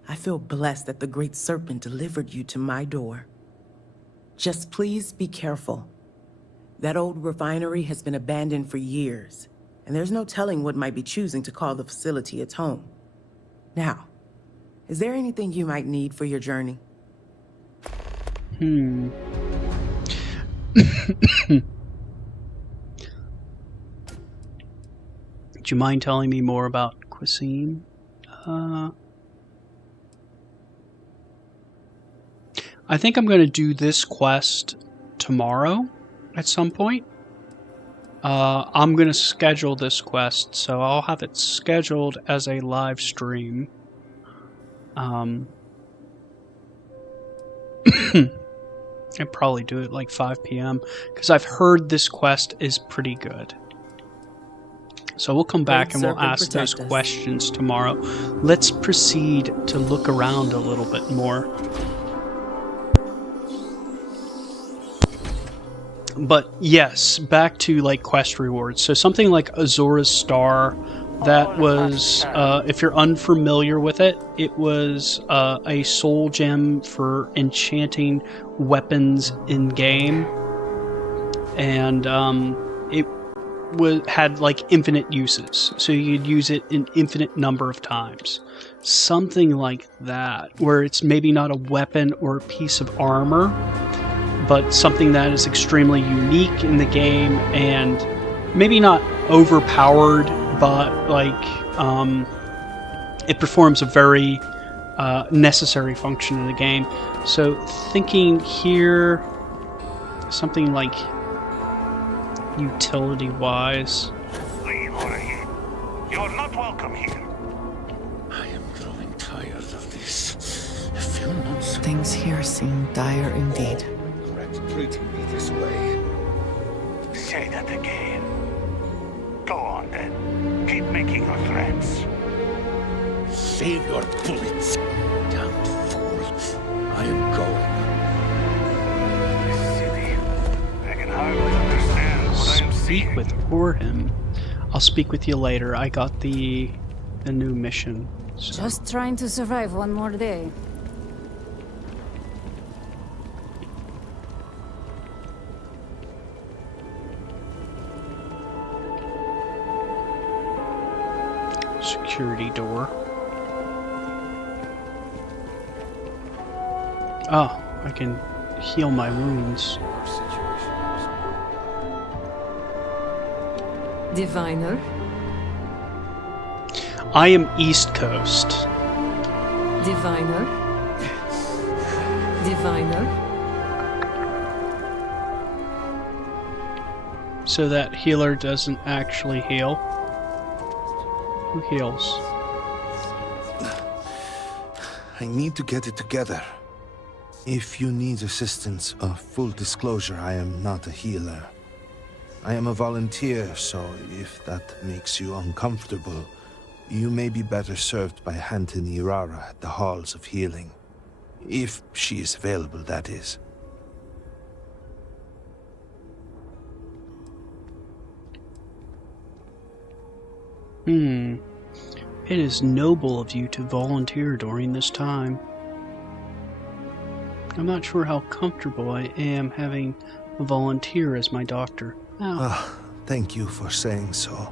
I feel blessed that the Great Serpent delivered you to my door. Just please be careful. That old refinery has been abandoned for years, and there's no telling what might be choosing to call the facility its home. Now, is there anything you might need for your journey? Do you mind telling me more about Qasim? I think I'm going to do this quest tomorrow at some point. I'm going to schedule this quest, so I'll have it scheduled as a live stream. I'd probably do it like 5 p.m. because I've heard this quest is pretty good. So we'll come back and we'll ask those questions tomorrow. Let's proceed to look around a little bit more. But yes, back to like quest rewards. So something like Azura's Star, that was, if you're unfamiliar with it, it was a soul gem for enchanting weapons in game, and it had like infinite uses. So you could use it an infinite number of times. Something like that, where it's maybe not a weapon or a piece of armor, but something that is extremely unique in the game and maybe not overpowered, but like it performs a very necessary function in the game. So thinking here, something like utility-wise. Leave or here. You're not welcome here. I am growing tired of this. A few months ago, Things here seem dire indeed. regret treating me this way. Say that again. Go on then. Keep making your threats. Save your bullets, damned fool. I am going. This city. I can hardly understand what I'm Speak seeing. with Orhim. I'll speak with you later. I got the new mission. So. Just trying to survive one more day. Security door. Oh, I can heal my wounds. Diviner? I am East Coast. Diviner? Diviner? So that healer doesn't actually heal. Who heals? I need to get it together. If you need assistance, full disclosure, I am not a healer. I am a volunteer, so if that makes you uncomfortable, you may be better served by Hanton Irara at the Halls of Healing. If she is available, that is. It is noble of you to volunteer during this time. I'm not sure how comfortable I am having a volunteer as my doctor. Thank you for saying so.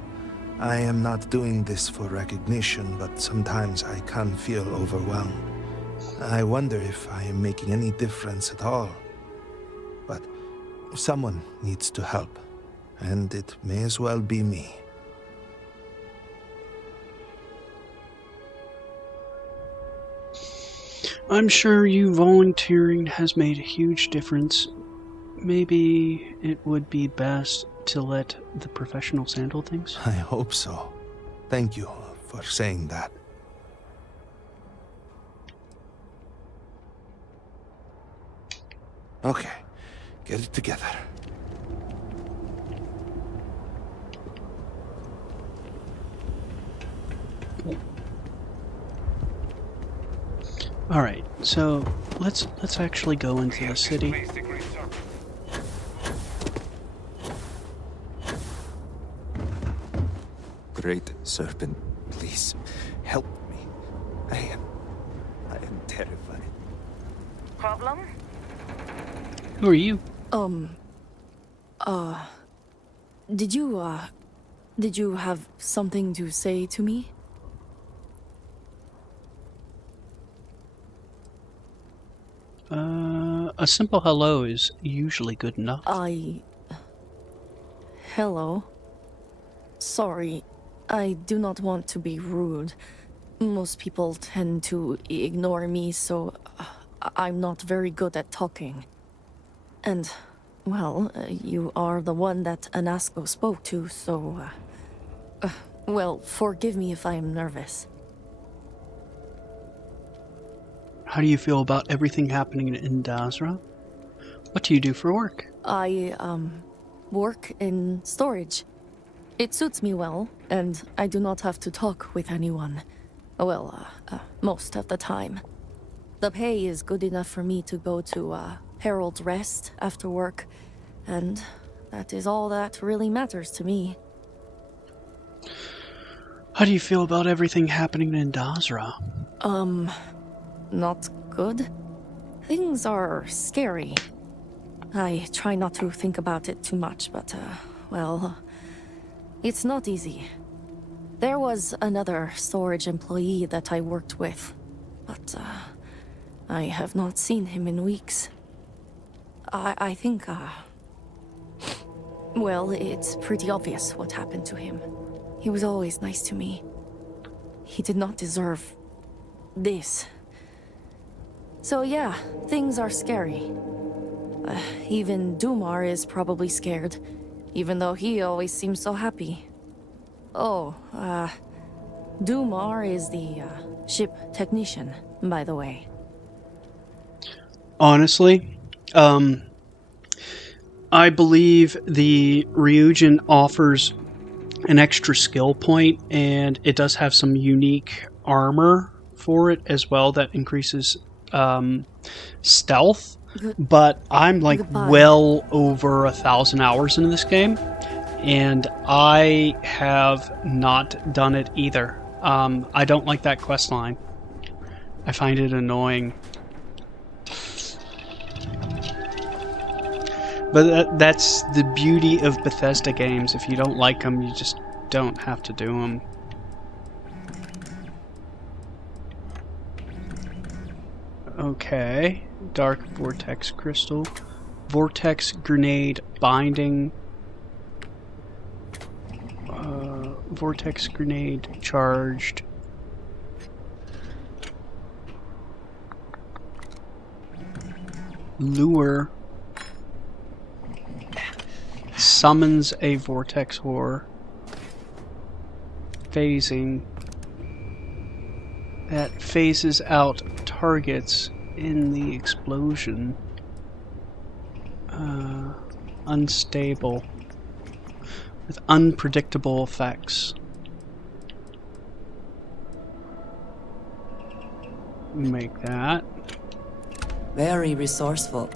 I am not doing this for recognition, but sometimes I can feel overwhelmed. I wonder if I am making any difference at all. But someone needs to help, and it may as well be me. I'm sure you volunteering has made a huge difference. Maybe it would be best to let the professionals handle things? I hope so. Thank you for saying that. Okay, get it together. All right, so let's actually go into the city. Great Serpent, please help me. I am terrified. Problem? Who are you? Did you have something to say to me? A simple hello is usually good enough. Hello. Sorry, I do not want to be rude. Most people tend to ignore me, so I'm not very good at talking. And, well, you are the one that Anasco spoke to, so... well, forgive me if I am nervous. How do you feel about everything happening in Dazra? What do you do for work? I, work in storage. It suits me well, and I do not have to talk with anyone. Well, most of the time. The pay is good enough for me to go to, Herald's Rest after work, and that is all that really matters to me. How do you feel about everything happening in Dazra? Not good. Things are scary. I try not to think about it too much, but, well, it's not easy. There was another storage employee that I worked with, but, I have not seen him in weeks. I think, well, it's pretty obvious what happened to him. He was always nice to me. He did not deserve this. So yeah, things are scary. Even Dumar is probably scared, even though he always seems so happy. Oh, Dumar is the ship technician, by the way. Honestly, I believe the Ryujin offers an extra skill point, and it does have some unique armor for it as well that increases stealth. But I'm like well over 1,000 hours into this game, and I have not done it either. I don't like that quest line. I find it annoying. But that's the beauty of Bethesda games. If you don't like them, you just don't have to do them. Okay. Dark Vortex Crystal. Vortex Grenade Binding. Vortex Grenade Charged. Lure. Summons a Vortex Whore. Phasing. That phases out targets in the explosion. Unstable. With unpredictable effects. Make that. Very resourceful.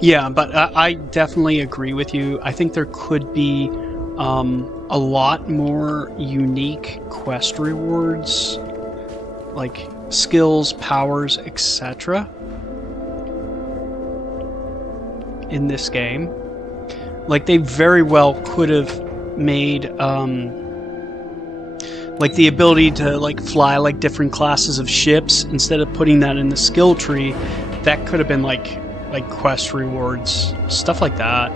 Yeah, but I definitely agree with you. I think there could be a lot more unique quest rewards, like skills, powers, etc. in this game. Like, they very well could have made like the ability to like fly like different classes of ships. Instead of putting that in the skill tree, that could have been like quest rewards, stuff like that.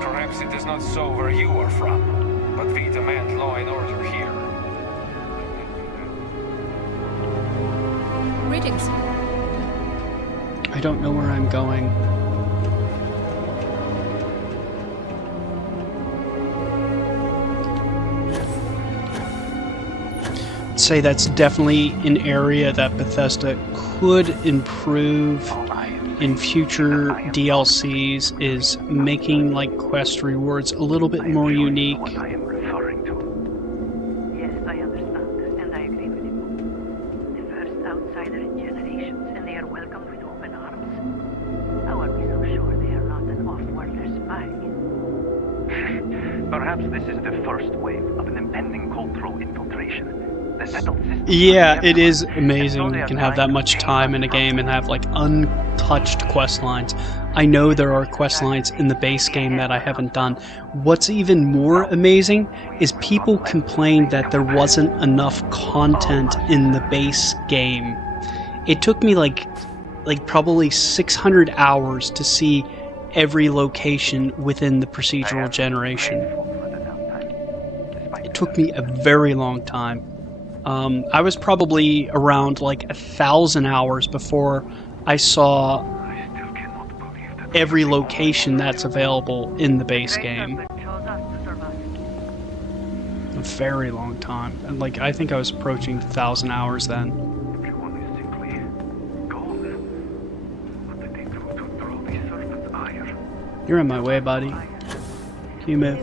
Perhaps it is not so where you are from, but we demand law and order here. Greetings. I don't know where I'm going. Say that's definitely an area that Bethesda could improve in future DLCs, is making like quest rewards a little bit more unique. Yes, I understand, and I agree with you. The first outsider in generations, and they are welcomed with open arms. How are we so sure they are not an off-worlder spy? Perhaps this is the first wave of an impending cultural infiltration. Yeah, it is amazing you can have that much time in a game and have like untouched quest lines. I know there are quest lines in the base game that I haven't done. What's even more amazing is people complained that there wasn't enough content in the base game. It took me like probably 600 hours to see every location within the procedural generation. It took me a very long time. I was probably around like 1,000 hours before I saw every location that's available in the base game. A very long time. And like, I think I was approaching 1,000 hours then. You're in my way, buddy. Can you move?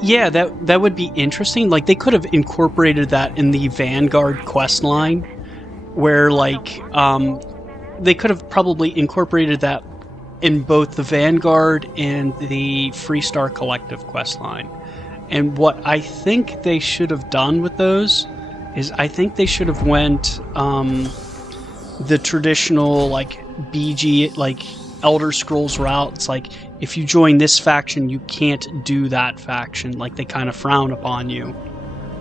Yeah, that would be interesting. Like, they could have incorporated that in the Vanguard quest line, where like they could have probably incorporated that in both the Vanguard and the Freestar Collective quest line. And what I think they should have done with those is, I think they should have went the traditional like BG, like Elder Scrolls route. It's like, if you join this faction, you can't do that faction. Like, they kind of frown upon you.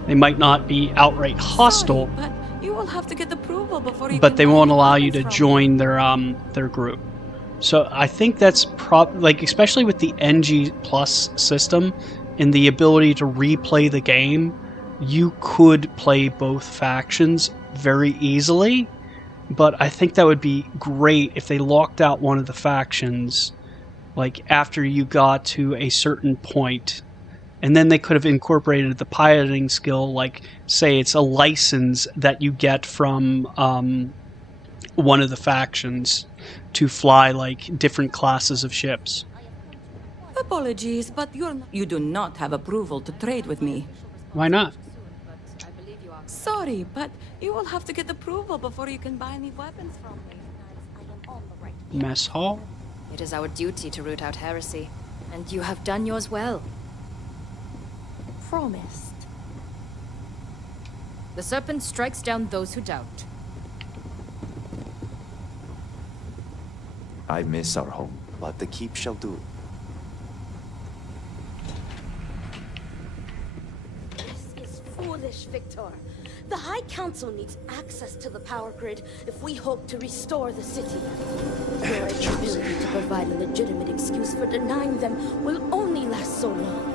They might not be outright hostile, Sorry, but you will have to get approval before you but can they buy won't any allow you weapons to from join their group. So I think that's like, especially with the NG Plus system and the ability to replay the game, you could play both factions very easily. But I think that would be great if they locked out one of the factions, like after you got to a certain point, and then they could have incorporated the piloting skill, like say it's a license that you get from one of the factions to fly like different classes of ships. Apologies, but you do not have approval to trade with me. Why not? Sorry, but you will have to get approval before you can buy any weapons from me. Mess hall? It is our duty to root out heresy, and you have done yours well. Promised. The serpent strikes down those who doubt. I miss our home, but the keep shall do. This is foolish, Victor. The High Council needs access to the power grid if we hope to restore the city. Your inability to provide a legitimate excuse for denying them will only last so long.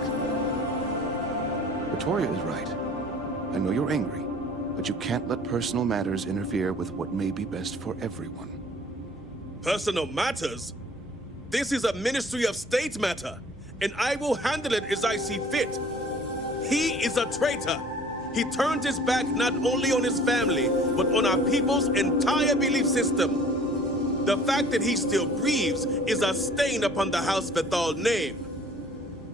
Victoria is right. I know you're angry, but you can't let personal matters interfere with what may be best for everyone. Personal matters? This is a Ministry of State matter, and I will handle it as I see fit. He is a traitor. He turned his back not only on his family, but on our people's entire belief system. The fact that he still grieves is a stain upon the House Vethal name.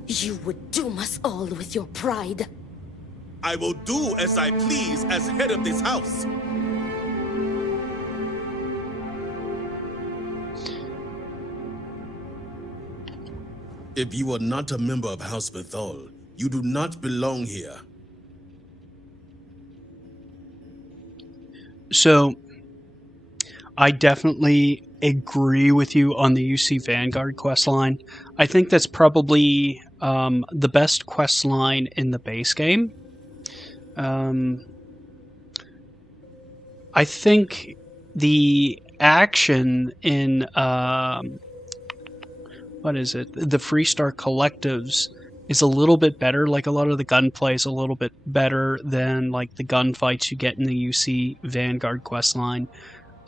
You would doom us all with your pride. I will do as I please as head of this house. If you are not a member of House Vethal, you do not belong here. So, I definitely agree with you on the UC Vanguard questline. I think that's probably the best questline in the base game. I think the action in what is it? The Freestar Collectives is a little bit better. Like, a lot of the gunplay is a little bit better than like the gunfights you get in the UC Vanguard questline.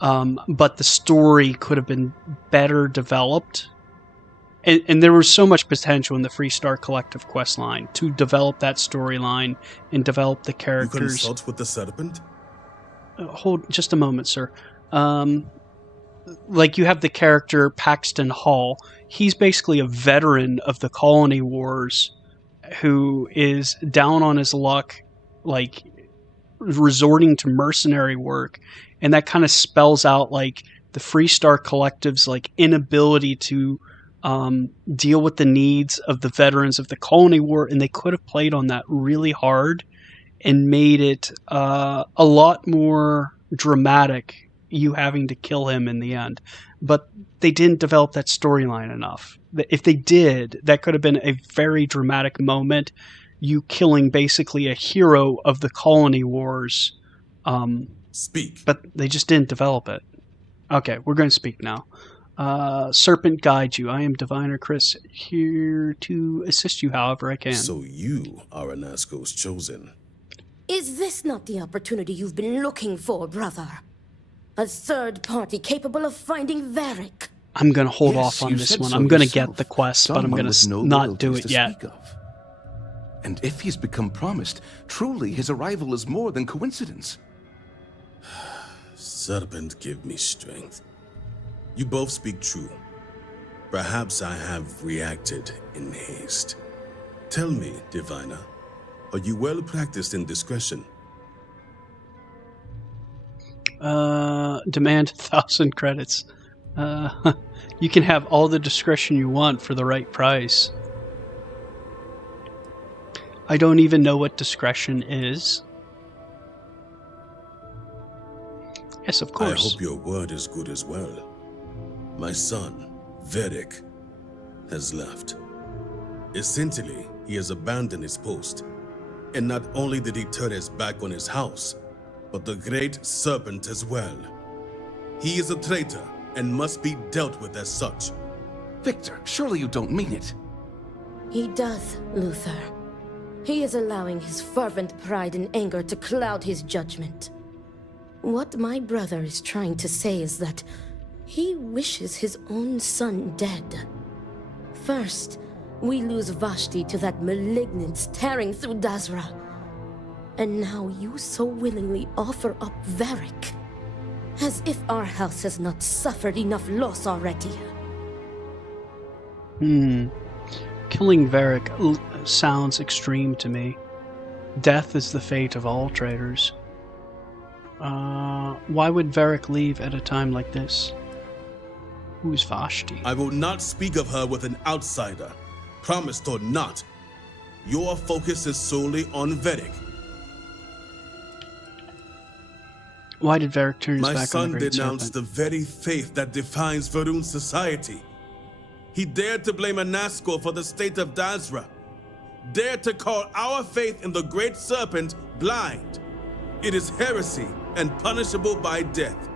But the story could have been better developed. And there was so much potential in the Freestar Collective questline to develop that storyline and develop the characters. You consult with the Serpent? Hold just a moment, sir. Like, you have the character Paxton Hall. He's basically a veteran of the Colony Wars who is down on his luck, like, resorting to mercenary work. And that kind of spells out, like, the Freestar Collective's, like, inability to deal with the needs of the veterans of the Colony War. And they could have played on that really hard and made it a lot more dramatic, you having to kill him in the end. But they didn't develop that storyline enough. If they did, that could have been a very dramatic moment, you killing basically a hero of the Colony Wars. Speak. But they just didn't develop it. Okay, we're going to speak now. Serpent guide you. I am Diviner Chris, here to assist you however I can. So you are Anasco's chosen. Is this not the opportunity you've been looking for, brother? A third party capable of finding Varric? I'm going to hold off on this one. I'm going to get the quest, but I'm going to not do it yet. And if he's become promised, truly his arrival is more than coincidence. Serpent, give me strength. You both speak true. Perhaps I have reacted in haste. Tell me, Diviner, are you well practiced in discretion? Demand 1,000 credits. You can have all the discretion you want for the right price. I don't even know what discretion is. Yes, of course. I hope your word is good as well. My son, Varric, has left. Essentially, he has abandoned his post. And not only did he turn his back on his house, but the great Serpent as well. He is a traitor, and must be dealt with as such. Victor, surely you don't mean it. He does, Luther. He is allowing his fervent pride and anger to cloud his judgment. What my brother is trying to say is that he wishes his own son dead. First, we lose Vashti to that malignance tearing through Dazra. And now you so willingly offer up Varric. As if our house has not suffered enough loss already. Killing Varric sounds extreme to me. Death is the fate of all traitors. Why would Varric leave at a time like this? Who's Vashti? I will not speak of her with an outsider, promised or not. Your focus is solely on Varric. Why did Varric turn his My back on son the Great denounced Serpent? the very faith that defines Varun society. He dared to blame Anaskor for the state of Dazra. Dared to call our faith in the Great Serpent blind. It is heresy and punishable by death.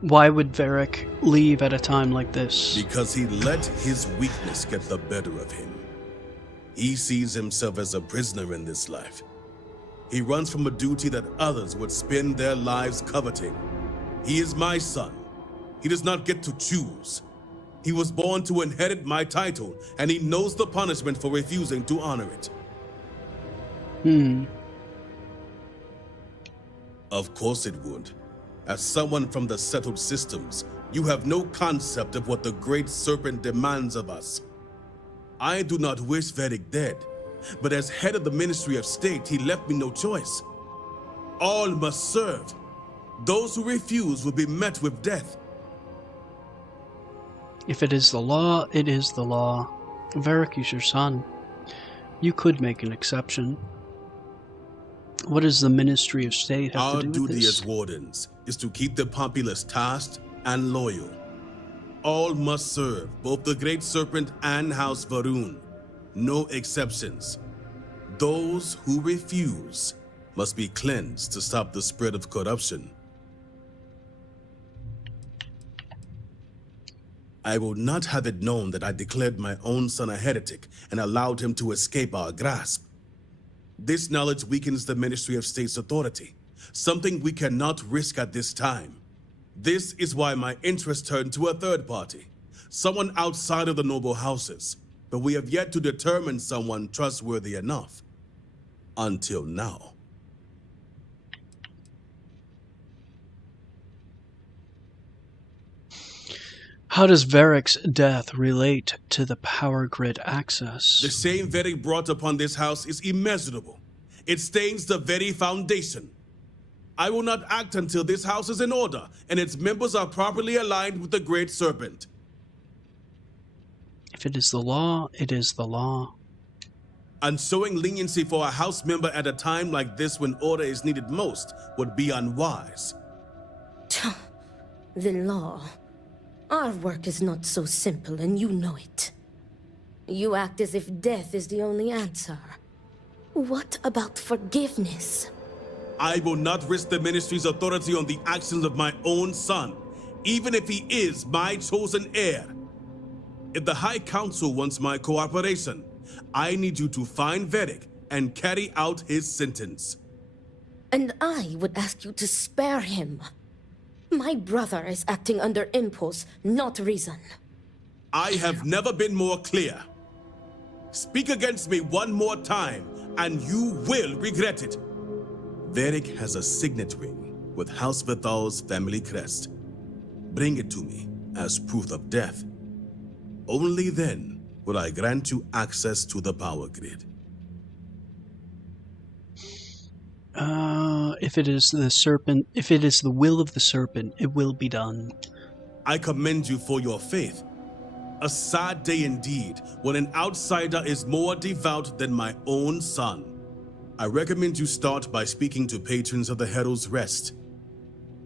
Why would Varric leave at a time like this? Because he let his weakness get the better of him. He sees himself as a prisoner in this life. He runs from a duty that others would spend their lives coveting. He is my son. He does not get to choose. He was born to inherit my title, and he knows the punishment for refusing to honor it. Of course it would. As someone from the settled systems, you have no concept of what the Great Serpent demands of us. I do not wish Varric dead, but as head of the Ministry of State, he left me no choice. All must serve. Those who refuse will be met with death. If it is the law, it is the law. Varric is your son. You could make an exception. What does the Ministry of State have Our to do with duty this? as wardens is to keep the populace tasked and loyal. All must serve, both the Great Serpent and House Varun. No exceptions. Those who refuse must be cleansed to stop the spread of corruption. I will not have it known that I declared my own son a heretic and allowed him to escape our grasp. This knowledge weakens the Ministry of State's authority, something we cannot risk at this time. This is why my interest turned to a third party, someone outside of the noble houses, but we have yet to determine someone trustworthy enough. Until now. How does Varric's death relate to the power grid access? The shame Varric brought upon this house is immeasurable. It stains the very foundation. I will not act until this house is in order and its members are properly aligned with the Great Serpent. If it is the law, it is the law. And showing leniency for a house member at a time like this when order is needed most would be unwise. The law. Our work is not so simple, and you know it. You act as if death is the only answer. What about forgiveness? I will not risk the ministry's authority on the actions of my own son, even if he is my chosen heir. If the High Council wants my cooperation, I need you to find Varric and carry out his sentence. And I would ask you to spare him. My brother is acting under impulse, not reason. I have never been more clear. Speak against me one more time, and you will regret it. Varric has a signet ring with House Vithal's family crest. Bring it to me as proof of death. Only then will I grant you access to the power grid. If it is the serpent, if it is the will of the serpent, it will be done. I commend you for your faith. A sad day indeed when an outsider is more devout than my own son. I recommend you start by speaking to patrons of the Herald's Rest.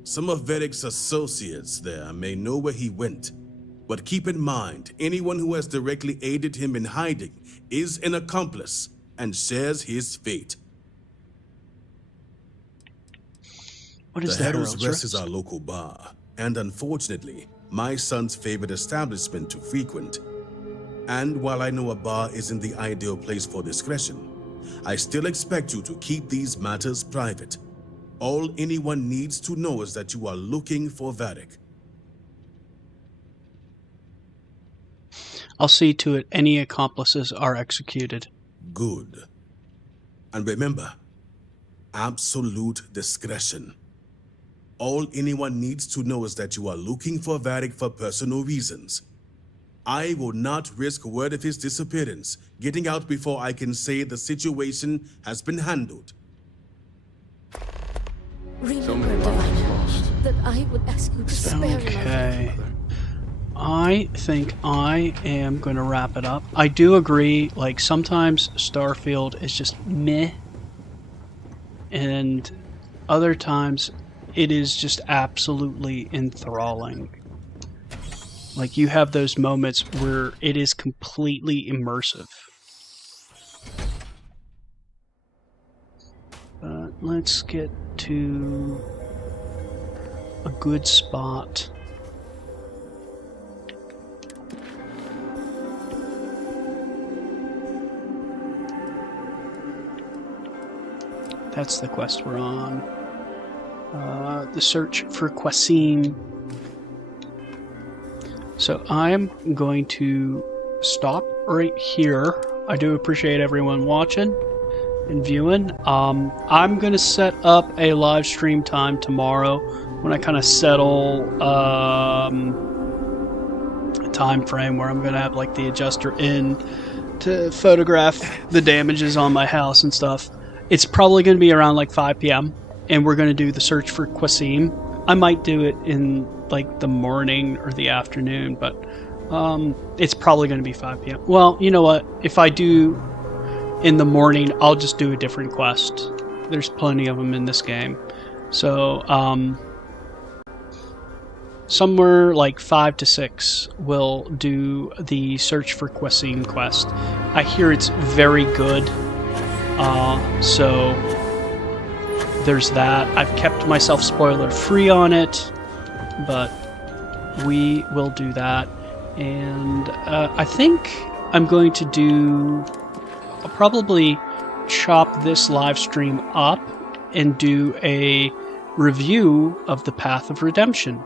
Some of Varric's associates there may know where he went, but keep in mind, anyone who has directly aided him in hiding is an accomplice and shares his fate. What is the that, Herald's Earl's Rest is Rest? our local bar, and unfortunately, my son's favorite establishment to frequent. And while I know a bar isn't the ideal place for discretion, I still expect you to keep these matters private. All anyone needs to know is that you are looking for Varric. I'll see to it any accomplices are executed. Good. And remember, absolute discretion. All anyone needs to know is that you are looking for Varric for personal reasons. I will not risk word of his disappearance getting out before I can say the situation has been handled. Remember, Divine, that I would ask you to spare my Okay. I think I am going to wrap it up. I do agree, like, sometimes Starfield is just meh, and other times it is just absolutely enthralling. Like, you have those moments where it is completely immersive. But let's get to a good spot. That's the quest we're on. The search for Qasim. So I'm going to stop right here. I do appreciate everyone watching and viewing. I'm going to set up a live stream time tomorrow when I kind of settle a time frame where I'm going to have like the adjuster in to photograph the damages on my house and stuff. It's probably going to be around like 5 p.m. and we're going to do the search for Qasim. I might do it in like the morning or the afternoon, but it's probably going to be 5 p.m. Well, you know what? If I do in the morning, I'll just do a different quest. There's plenty of them in this game. So, somewhere like 5 to 6 we'll do the search for Qasim quest. I hear it's very good. So there's that. I've kept myself spoiler free on it, but we will do that. And I think I'm going to do... I'll probably chop this live stream up and do a review of the Path of Redemption.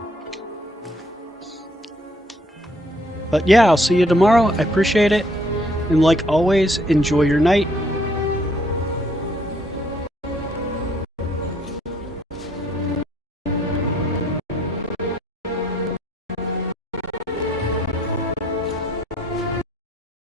But yeah, I'll see you tomorrow. I appreciate it. And like always, enjoy your night.